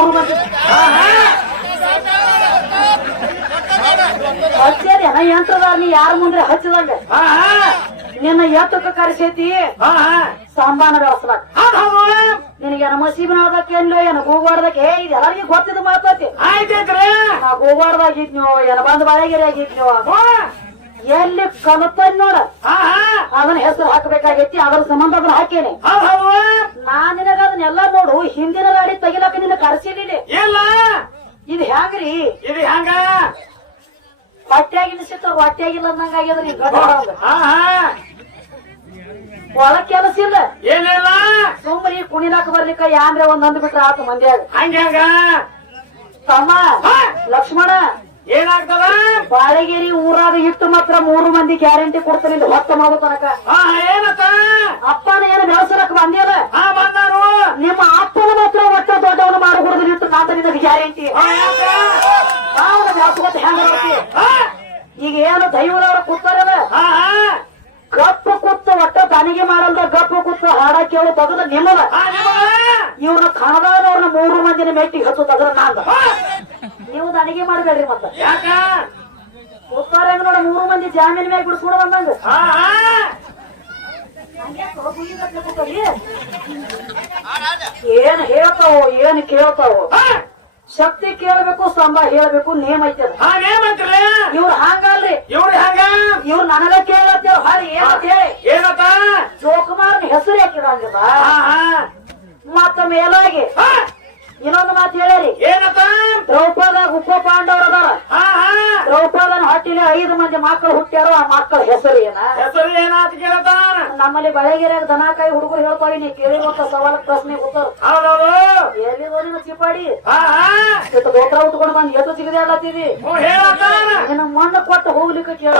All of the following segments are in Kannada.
ಮೂರು ಮಂದಿ ಹಚ್ಚೇನ ಯಂತ್ರದಾರ ನೀ ಯಾರ ಮುಂದೆ ಹಚ್ಚದಂಗ ನಿನ್ನ ಎತ್ತಕ್ಕ ಕರೆಸೈತಿ ಸಂಬಾನ ಬೆಳೆಸ್ಲಾಕ ನಿನಗೆ ಮಸೀಬನದಕ್ಕೆ ಏನ ಗೋವಾಡ್ದಕ್ಕೆ ಇದು ಎಲ್ಲರಿಗೂ ಗೊತ್ತಿದ್ದು ಮಾತೈತಿ ನಾ ಗೋವಾಡ್ದಾಗಿದ್ನೋ ಏನ ಬಂದ್ ಬಾಳೆಗೆರೆ ಆಗಿದ್ನೋ ಎಲ್ಲಿ ಕಲತನ್ ನೋಡ ಅದನ್ನ ಹೆಸರು ಹಾಕಬೇಕಾಗೈತಿ ಅದ್ರ ಸಂಬಂಧ ಅದನ್ನ ಹಾಕೇನೆ ನಾನ್ ನಿನಗ ಅದನ್ನೆಲ್ಲಾ ನೋಡು ಹಿಂದಿನ ಗಾಡಿ ತೆಗಿಲಾಕ ನಿನ್ನ ಕರೆಸಿಲ್ಲ ಇದು ಹೆಂಗ್ರಿ ಇದು ಹೆಂಗ ಹೊಟ್ಟೆಯಾಗಿನ ಸಿಕ್ಕ ಹೊಟ್ಟೆಯಾಗಿಲ್ಲ ಅಂದಂಗ ಆಗ್ಯದ ನೀ ಒಳಗ್ ಕೆಲಸ ಇಲ್ಲ ಏನಿಲ್ಲ ಸುಮ್ಮನೆ ಕುಣಿಲಾಕ ಬರ್ಲಿಕ್ಕ ಯಾಂದ್ರೆ ಒಂದ್ ಬಿಟ್ರೆ ಆತು ಮಂದ್ಯಾಗ ಹಂಗ ತಮ್ಮ ಲಕ್ಷ್ಮಣ ಏನಾಗ್ತದ ಬಾಳೆಗೇರಿ ಊರಾಗ ಇಟ್ಟು ಮಾತ್ರ 3 ಮಂದಿ ಗ್ಯಾರಂಟಿ ಕೊಡ್ತಾನೆ ಹೊತ್ತ ಮಾಡೋ ತನಕ ಏನತ್ತ ಅಪ್ಪನ ಏನು ಬೆಳೆಸಲಕ್ ಬಂದಿಲ್ಲ ಬಂದಾರು ನಿಮ್ಮ ಅಪ್ಪನ ಮಾತ್ರ ಒಟ್ಟ ದೊಡ್ಡವನು ಮಾಡಕೂಡದು ಇಟ್ಟು ನಾತ ನಿನಗೆ ಗ್ಯಾರಂಟಿ ಬೆಳೆಸ್ಕೊತ ಹೆಂಗ ಈಗ ಏನು ದೈವದವ್ರ ಕೂತಾರಲ್ಲ ಗಪ್ಪ ಕೂತ ಒಟ್ಟ ತನಿಗೆ ಮಾಡಲ್ದ ಗಪ್ಪ ಕೂತ ಹಾಡ ಕೇಳು ತಗದ ನಿಮ್ಮದ ಇವ್ರನ್ನ ಕಣದವ್ರನ್ನ 3 ಮಂದಿನ ಮೆಟ್ಟಿಗೆ ಹತ್ತು ತಗದ ನಾಂದ ನೀವು ತನಿಗೆ ಮಾಡಬೇಡ್ರಿ ಮತ್ತ ಕೂತಾರ ನೋಡ 3 ಮಂದಿ ಜಾಮೀನ್ ಮ್ಯಾಗ ಬಿಡಿಸ್ಕೊಂಡು ಬಂದಂಗ ಏನ್ ಹೇಳ್ತಾವೋ ಏನ್ ಕೇಳ್ತಾವೋ ಶಕ್ತಿ ಕೇಳಬೇಕು ಸ್ತಂಭ ಹೇಳ್ಬೇಕು ನೇಮ್ ಐತದ ಇವ್ರು ಹಂಗಲ್ರಿ ಇವ್ರು ನನಗ ಕೇಳತ್ತೇವ ಹಾಳಿ ಏನತ್ತ ಜೋಕುಮಾರ್ನ ಹೆಸರು ಹಾಕಿದಂಗಿಲ್ಲ ಮತ್ತ ಮೇಲಾಗಿ ಇನ್ನೊಂದು ಮಾತು ಹೇಳಿ ಏನತ್ತ ದ್ರೌಪದಾಗ ಉಪ ಪಾಂಡವ್ರ ಅದಾರ ದ್ರೌಪದನ ಹೊಟ್ಟಿಲಿ 5 ಮಂದಿ ಮಕ್ಕಳು ಹುಟ್ಟ್ಯಾರೋ ಆ ಮಕ್ಕಳ ಹೆಸರು ಏನಾತ ಕೇಳತ್ತ ನಮ್ಮಲ್ಲಿ ಬಳೆಗೆರೆಯಾಗ ದನಕಾಯಿ ಹುಡುಗರು ಹೇಳ್ತಾವಿ ನೀ ಕೇಳಿರುವಂತ ಸವಾಲ ಪ್ರಶ್ನೆ ಗೊತ್ತಾರ ಎಲ್ಲಿದೋ ನಿನ್ನ ಚಿಪಾಡಿ ಗೋತ್ರ ಉಟ್ಕೊಂಡು ಬಂದ್ ಎದ್ದು ಸಿಗದೆ ಅಲ್ಲತ್ತೀವಿ ನಿನ್ನ ಮಣ್ಣು ಕೊಟ್ಟು ಹೋಗ್ಲಿಕ್ಕೆ ಕೇಳ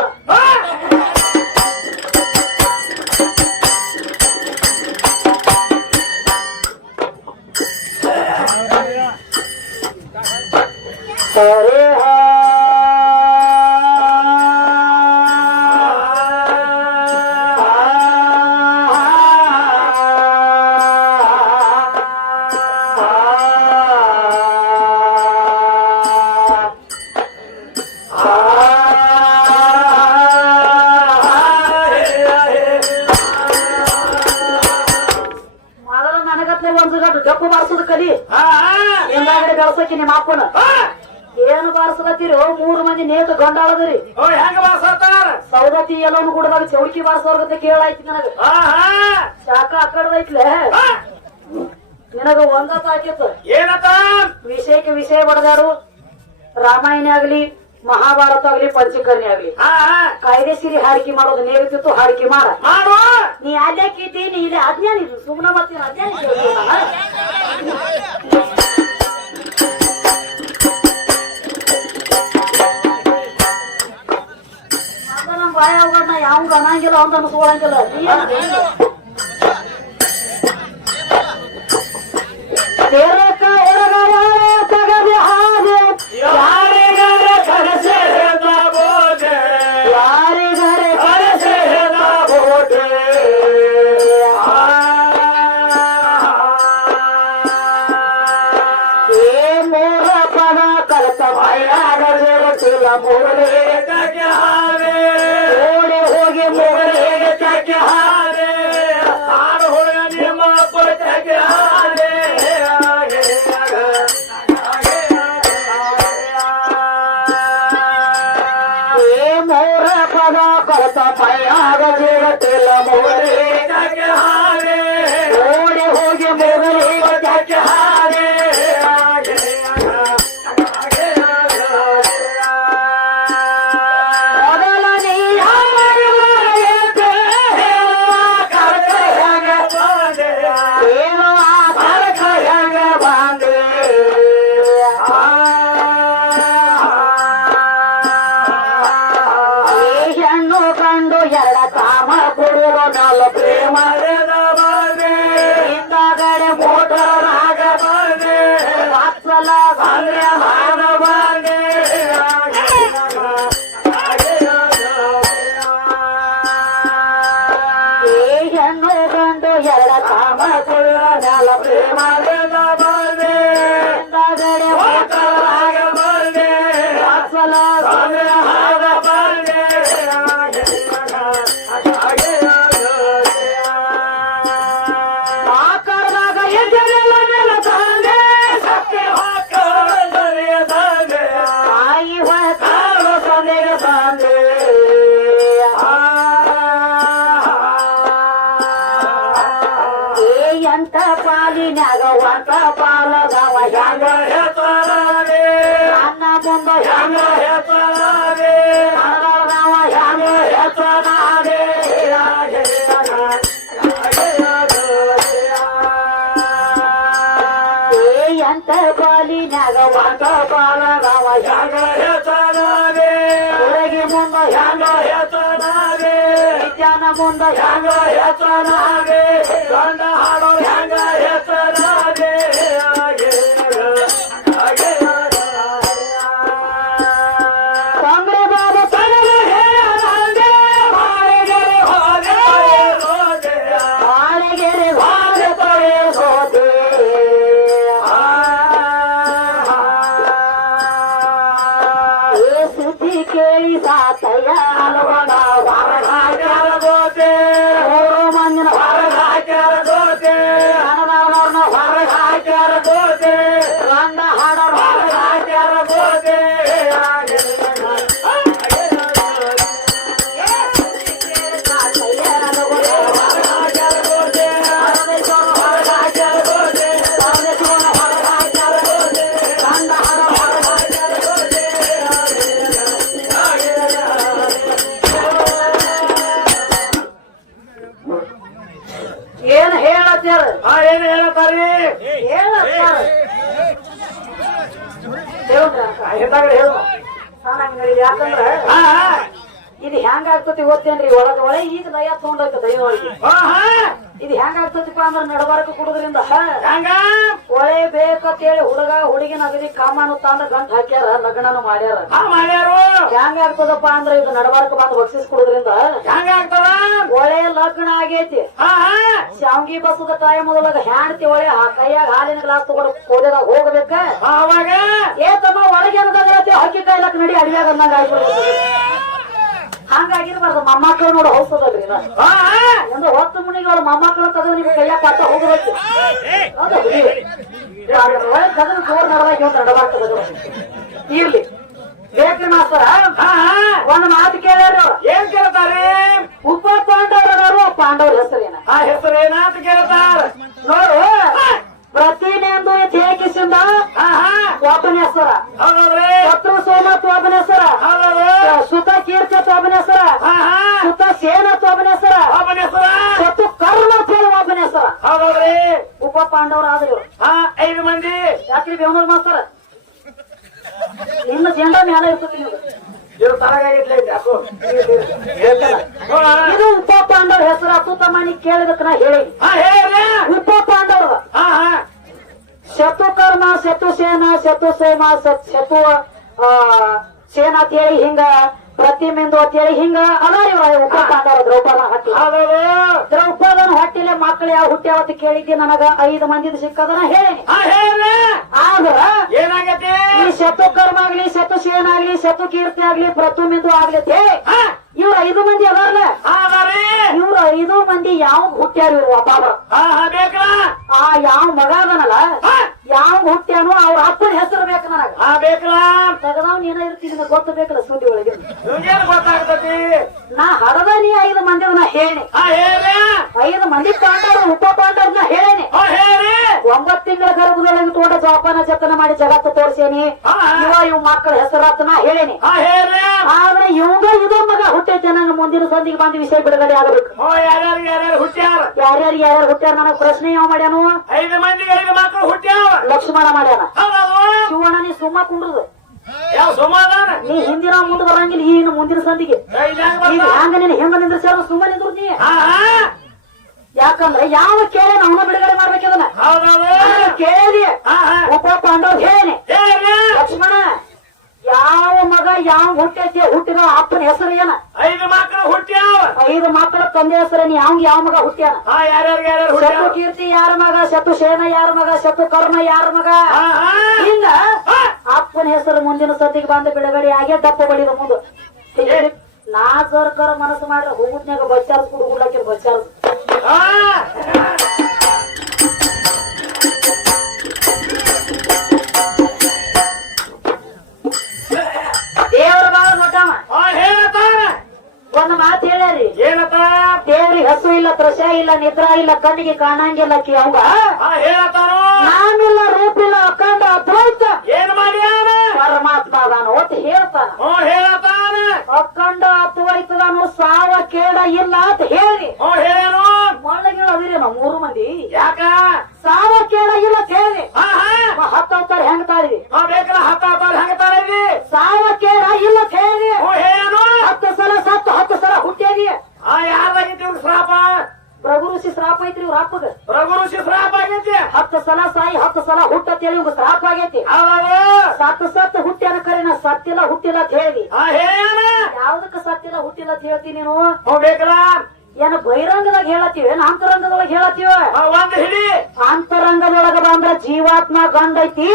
ಹರೇ ಗಪ್ಪು ಬಾರಿಸೋದು ಕಲಿ ಹಿಂದಾಗಡೆ ಬೆಳಸಕ್ಕೆ ನಿಮ್ಮ ಅಪ್ಪನ ಏನು ಬಾರಿಸಲತ್ತೀರಿ 3 ಮಂದಿ ನೇತು ಗಂಡಾಳದ್ರಿ ಸೌದತ್ತಿ ಎಲ್ಲವೂ ಗುಡದಾಗ ಚೌಕಿ ಬಾರಿಸೋರ್ಗತ್ತೆ ಕೇಳಾಯ್ತು ನನಗ ಶಾಖ ಅಕ್ಕಡದೈತ್ಲೆ ನಿನಗ ಒಂದ ತಾಕಿತ್ತು ಏನತ್ತ ವಿಷಯಕ್ಕೆ ವಿಷಯ ಬಡದಾರು ರಾಮಾಯಣ ಆಗ್ಲಿ ಮಹಾಭಾರತ ಆಗ್ಲಿ ಪಂಚಕರ್ಣಿ ಆಗ್ಲಿ ಕಾಯ್ದೆಸಿರಿ ಹಾಡಿಕೆ ಮಾಡೋದು ನೇಗುತ್ತಿತ್ತು ಹಾಡಿಕೆ ಮಾಡ ನೀ ಅಲ್ಲೇ ಕೀತಿ ನೀ ಇಲ್ಲಿ ಅಜ್ಞಾನ ಇದು ಸುಮ್ಮನೆ ಬರ್ತೀನಿ ಅಜ್ಞಾನ ನಮ್ ಬಾಯ ಹೋಗೋಣ ಯಾವ ಅನ್ನಂಗಿಲ್ಲ ಅಂತ ಅನ್ಸ್ಕೊಳಂಗಿಲ್ಲ ತಗದೆ ಹಾಗೆ ಹೋಗಿ ಮೋರ ಪದ ಕಲತ ಪೈಯಾಗ ಜೀವತಿಲ್ಲ ಮೋರೆ ಓಡಿ ಹೋಗಿ ಮೊಗಲಿಗೆ ಹಾರೆ ಎಂತ ಪಾಲಿನ್ಯಾಗ ಒಂಟ ಪಾಲದವ ಹೆಂಗ ಹೆಸರಾದೆ ಅನ್ನ ಮುಂದ ಹೆಂಗ ಹೆಸರಾದೆ ಹೆಂಗವ ಹೆಂಗ ಹೆಸರಾದೆ ಎಂತ ಪಾಲಿನ್ಯಾಗ ಒಂಟ ಪಾಲದವ ಹೆಂಗ ಹೆಸರಾದೆ ಹೊರಗೆ ಮುಂದ ಹೆಂಗ ಹೆಸರಾದೆ ವಿದ್ಯಾನ ಮುಂದ ಹೆಂಗ ಹೆಸರಾದೆ ಗಂಡ ಹಾಡೋ ಹೆಂಗ ಹೆಸರಾದೆ ಕಾಂಗ್ರೆ ಬಾಬಾ ಬಾಳೆಗೆರೆ ಬಾಳೆ ಸೋತೆ ಸುದ್ದಿ ಕೇಳಿ ಸಾತಯ್ಯ ಹಲವನ ಮೂರು ಮಂದಿನ ಹಣದವ್ರನ್ನ ಗಂಡ ಹಾಡೋರು ಏನ್ ಹೇಳತ್ತಾರ ಏನ್ ಹೇಳತ್ತಾರಿ ಹೇಳತ್ತಾರ ಹಿಂದಾಗಡೆ ಹೇಳು ಯಾಕಂದ್ರ ಇದು ಹೆಂಗ ಆಗ್ತತಿ ಗೊತ್ತೇನ್ರಿ ಒಳಗ ಒಳಗೆ ಈಗ ದಯ ತಗೊಂಡೋಯ್ತ ದೈವ ಒಳಗೆ ಇದು ಹೆಂಗ ಆಗ್ತತಿಪ್ಪ ಅಂದ್ರ ನಡಬಾರಕ ಕುಡುದ್ರಿಂದ ಹೆಂಗ ಒಳೆ ಬೇಕಂತೇಳಿ ಹುಡುಗ ಹುಡುಗಿನ ಅಗದಿ ಕಾಮಾನು ತಂದ ಗಂಟ್ ಹಾಕ್ಯಾರ ಲಗ್ನನು ಮಾಡ್ಯಾರ ಮಾಡ್ಯಾರು ಹೆಂಗ ಆಗ್ತದಪ್ಪ ಅಂದ್ರ ಇದು ನಡಬಾರಕ ಬಂದ್ ಬಕ್ಷಿಸ್ ಕುಡುದ್ರಿಂದ ಹೆಂಗ ಆಗ್ತದ ಒಳೆ ಲಗ್ನ ಆಗೈತಿ ಶಾವ್ಗಿ ಬಸದ ಟೈಮ್ ಒಳಗ ಹ್ಯಾಂಡ್ತಿ ಒಳೆ ಕೈಯಾಗ ಹಾಲಿನ ಗ್ಲಾಸ್ ತಗೊಂಡು ಕೋದೆದಾಗ ಹೋಗ್ಬೇಕ ಅವಾಗ ಏ ತಮ್ಮ ಒಳಗೇನದಾಗತಿ ಹಕ್ಕಿ ಕಾಯ್ಲಕ್ ನಡಿ ಅಡಿಯಾಗ ಅನ್ನಂಗ ಆಗ್ಬಿಡ್ತದೆ ಹಂಗಾಗಿರ್ಬಾರ್ದು ಮೊಮ್ಮಕ್ಕಳು ನೋಡು ಹೌಸದಲ್ರಿ ಒಂದು ಹೊತ್ತು ಮುನಿಗಳು ಮೊಮ್ಮಕ್ಕಳು ತೆಗೆದು ನಿಮ್ಗೆ ಕೈಯಾಗ ಪಟ್ಟ ಹೋಗ್ಬೇಕು ಗದನ ಜೋರ್ ನಡವಾಗಿ ಒಂದು ನಡಬಾರ್ತದ ಇರ್ಲಿ ಬೇಕ್ರಿ ಮಾಸ್ತರ ಒಂದು ಮಾತು ಕೇಳ್ಯಾರ ಏನ್ ಕೇಳ್ತಾರೆ ಉಪ ಪಾಂಡವರವರು ಪಾಂಡವ್ರ ಹೆಸರೇನ ಆ ಹೆಸರೇನಾತ ಕೇಳ್ತಾರ ನೋಡು ಪ್ರತಿನೆಂದು ತೇಕಿಸಿಂದ ಒಬ್ಬನ ಹೆಸರ ಹೌದ್ರಿ ಶತ್ರು ಸೋಮತ್ ಒಬ್ಬನ ಹೆಸರ ಹೌದು ಸುತ ಕೀರ್ತಿ ಒಬ್ಬನ ಹೆಸರ ಸುತ ಸೇನ ಒಬ್ಬನ ಹೆಸರ ಒಬ್ಬನ ಹೆಸರ ಶತ್ರು ಕರ್ಣ ಒಬ್ಬನ ಹೆಸರ ಹೌದ್ರಿ ಉಪ ಪಾಂಡವರ ಆದ್ರು ಇವ್ರು 5 ಮಂದಿ ಯಾಕ್ರಿ ಬೇವನೂರ್ ಮಾಸ್ತರ ಇನ್ನು ಜೆಂಡ ಮ್ಯಾಲ ಇರ್ತದೆ ನಿಮ್ಗೆ ಇವ್ರು ತರಗಾಗಿದ್ಲ ಯಾಕೋ ಇದು ಉಪ ಪಾಂಡವ್ರ ಹೆಸರು ಅತುತ ಮನಿ ಕೇಳಿದಕ್ ನಾ ಹೇಳಿ ಹೇಳ್ರಿ ಉಪ ಪಾಂಡವ್ರ ಹಾ ಶತುಕರ್ಮ ಶತುಸೇನ ಶತುಸೇಮ ಶತು ಸೇನ ಅಂತ ಹೇಳಿ ಹಿಂಗ ಪ್ರತಿಮೆಂದು ಅಂತ ಹೇಳಿ ಹಿಂಗ ಅದಾರ ಇವ್ರ ಉಪ ಪಾಂಡವ್ರ ದ್ರೌಪದನ ಹಟ್ಟಿ ಹೌದು ದ್ರೌಪದನ ಹೊಟ್ಟಿಲೆ ಮಕ್ಕಳು ಯಾವ ಹುಟ್ಟ್ಯಾವತ್ತು ಕೇಳಿದ್ದೆ ನನಗ 5 ಮಂದಿದ ಸಿಕ್ಕದನ ಹೇಳೇನಿ ಹೇಳ್ರಿ ಆದ್ರ ಏನಾಗೈತಿ ಈ ಶತುಕರ್ಮ ಆಗ್ಲಿ ಶತುಸೇನ ಆಗ್ಲಿ ಶತು ಕೀರ್ತಿ ಆಗ್ಲಿ ಪ್ರತಿಮೆಂದು ಆಗ್ಲಿ ಅಂತ ಹೇಳಿ ಇವ್ರ 5 ಮಂದಿ ಅದಾರಲ್ಲ ಇವ್ರ 5 ಮಂದಿ ಯಾವ ಹುಟ್ಟ್ಯಾರ ಇವ್ರು ಒಬ್ಬ ಬೇಕಲ್ಲ ಆ ಯಾವ ಮಗ ಅದನಲ್ಲ ಯಾವ ಹುಟ್ಟ್ಯಾನೋ ಅವ್ರ ಅಪ್ಪನ ಹೆಸರು ಬೇಕು ನನಗ ಬೇಕಲ್ಲ ತಗದಾವ್ ಏನ ಇರ್ತೀನಿ ಗೊತ್ತ ಬೇಕಲ್ಲ ಸುದ್ದಿ ಒಳಗೆ ನಿಮ್ಗೇನ್ ಗೊತ್ತಾಗ್ತತಿ ನಾ ಹಡದ ನೀ 5 ಮಂದಿ ನಾ ಹೇಳಿ ಹೇಳ್ರಿ 5 ಮಂದಿ ಪಾಂಡವ್ರು ಉಪ ಪಾಂಡವ್ರನ್ನ ಹೇಳೇನಿ ಹೇಳ್ರಿ 9 ತಿಂಗಳ ಗರ್ಭದೊಳಗೆ ತೋಟ ಜೋಪಾನ ಜತನ ಮಾಡಿ ಜಗತ್ತು ತೋರ್ಸೇನಿ ಇವ್ ಮಕ್ಕಳ ಹೆಸರಾತ ನಾ ಹೇಳೇನಿ ಹೇಳ್ರಿ ಆದ್ರೆ ಇವಂಗ ಇದು ಮಗ ಹುಟ್ಟೈತೆ ನಂಗ ಮುಂದಿನ ಸಂದಿಗೆ ಬಂದು ವಿಷಯ ಬಿಡುಗಡೆ ಆಗಬೇಕು ಯಾರ್ಯಾರು ಹುಟ್ಟ್ಯಾರ ಯಾರ್ಯಾರು ಹುಟ್ಟ್ಯಾರ ನನಗ್ ಪ್ರಶ್ನೆ ಯಾವ ಮಾಡ್ಯಾನು 5 ಮಂದಿಗೆ 5 ಮಕ್ಕಳು ಹುಟ್ಟ್ಯಾವ ಲಕ್ಷ್ಮಣ ಮಾಡ್ಯಾನ ಹೌದು ಶಿವಣ್ಣ ನೀ ಸುಮ್ಮ ಕುಂಡ್ರದು ಯಾವ ಸಮಾಧಾನ ನೀ ಹಿಂದಿನ ಮುಂದೆ ಬರಂಗಿಲ್ಲ ಈ ಮುಂದಿನ ಸಂದಿಗೆ ಈಗ ಹ್ಯಾಂಗ ನೀನ್ ಹೆಂಗ ನಿಂದ್ರಸ್ಯಾರ ಸುಮ್ಮ ನಿಂದ್ರು ನೀ ಯಾಕಂದ್ರೆ ಯಾವ ಕೇಳಿ ಅವನ ಬಿಡುಗಡೆ ಮಾಡ್ಬೇಕದನ್ನ ಕೇಳಿ ಉಪ ಪಾಂಡವ್ ಹೇಳಿ ಲಕ್ಷ್ಮಣ ಯಾವ ಮಗ ಯಾವ ಹುಟ್ಟೈತಿ ಹುಟ್ಟಿದ ಅಪ್ಪನ ಹೆಸರು ಏನ 5 ಮಕ್ಕಳು ಹುಟ್ಟ್ಯಾವ 5 ಮಕ್ಕಳ ತಂದೆ ಹೆಸರೇನು ಯಾವ ಮಗ ಹುಟ್ಟ್ಯಾನ ಯಾರ್ಯಾರು ಶತ್ರು ಕೀರ್ತಿ ಯಾರ ಮಗ ಶತ್ರು ಸೇನ ಯಾರ ಮಗ ಶತ್ರು ಕರ್ಮ ಯಾರ ಮಗ ಹಿಂಗ ಅಪ್ಪನ ಹೆಸರು ಮುಂದಿನ ಸತಿಗೆ ಬಂದ ಬಿಡುಗಡೆ ಆಗೇ ದಪ್ಪ ಬಳಿದ ಮುಂದೆ ನಾ ಸರ್ಕಾರ ಮನಸ್ಸು ಮಾಡ್ರೆ ಹೋಗುದ್ನಾಗ ಬಚ್ಚಾರ್ಸ್ ಹುಡುಗುಡ್ಲಾಕಿರ್ ಬಚ್ಚಾರ್ಸ್ ದೇವ್ರ ಬಾಳ ನೋಟಮ್ಮ ಹೇಳ್ತಾನ ಒಂದ್ ಮಾತು ಹೇಳ್ಯಾರಿ ಏನತ್ತ ದೇವ್ರಿಗೆ ಹಸು ಇಲ್ಲ ತ್ರಶ ಇಲ್ಲ ನಿದ್ದ ಪವಿತ್ರ ಇಲ್ಲ ಕಣ್ಣಿಗೆ ಕಾಣಂಗಿಲ್ಲ ಕಿ ಅವಂಗ ಹೇಳತಾನು ನಾನಿಲ್ಲ ರೂಪಿಲ್ಲ ಅಖಂಡ ಅದ್ವೈತ ಏನ್ ಮಾಡ್ಯಾನ ಪರಮಾತ್ಮ ಅದಾನು ಅಂತ ಹೇಳ್ತಾನ ಹೇಳತಾನ ಅಖಂಡ ಅದ್ವೈತದಾನು ಸಾವ ಕೇಡ ಇಲ್ಲ ಅಂತ ಹೇಳಿ ಹೇಳೇನು ಮಳ್ಳಗಿಳ ಅದಿರಿ ನಾವು 3 ಮಂದಿ ಯಾಕ ಸಾವ ಕೇಡ ಇಲ್ಲ ಅಂತ ಹೇಳಿ ಹತ್ತವತಾರ ಹೆಂಗ್ ತಾಳಿವಿ ಬೇಕಲ್ಲ ಹತ್ತಾವತಾರ ಹೆಂಗ ತಾಳಿದಿ ಸಾವ ಕೇಡ ಇಲ್ಲ ಅಂತ ಹೇಳಿ ಹೇಳೇನು 10 ಸಲ ಸತ್ತು 10 ಸಲ ಹುಟ್ಟ್ಯಾಗಿ ಯಾರ್ದಾಗಿತ್ತು ಇವ್ರ ಶ್ರಾಪ ಪ್ರಭು ಋಷಿ ಶ್ರಾಪ ಐತ್ರಿ ಇವ್ರ ಅಪ್ಪಗ ರಘು ಋಷಿ ಶ್ರಾಪ ಆಗೈತಿ 10 ಸಲ ಸಾಯಿ 10 ಸಲ ಹುಟ್ಟತ್ತೇಳಿ ಇವ್ಗ ಶ್ರಾಪ ಆಗೈತಿ ಸತ್ತು ಹುಟ್ಟ್ಯಾನ ಕರೆ ನಾ ಸತ್ತಿಲ್ಲ ಹುಟ್ಟಿಲ್ಲ ಅಂತ ಹೇಳಿ ಹೇಳ ಯಾವ್ದಕ್ಕ ಸತ್ತಿಲ್ಲ ಹುಟ್ಟಿಲ್ಲ ಅಂತ ಹೇಳ್ತೀನಿ ನೀನು ಬೇಕಲ್ಲ ಏನ ಬಹಿರಂಗದಾಗ ಹೇಳತ್ತೀವಿ ಏನ್ ಅಂತರಂಗದೊಳಗ ಹೇಳತ್ತೀವ ಒಂದ್ ಹಿಡಿ ಅಂತರಂಗದೊಳಗ ಬಂದ್ರ ಜೀವಾತ್ಮ ಗಂಡ ಐತಿ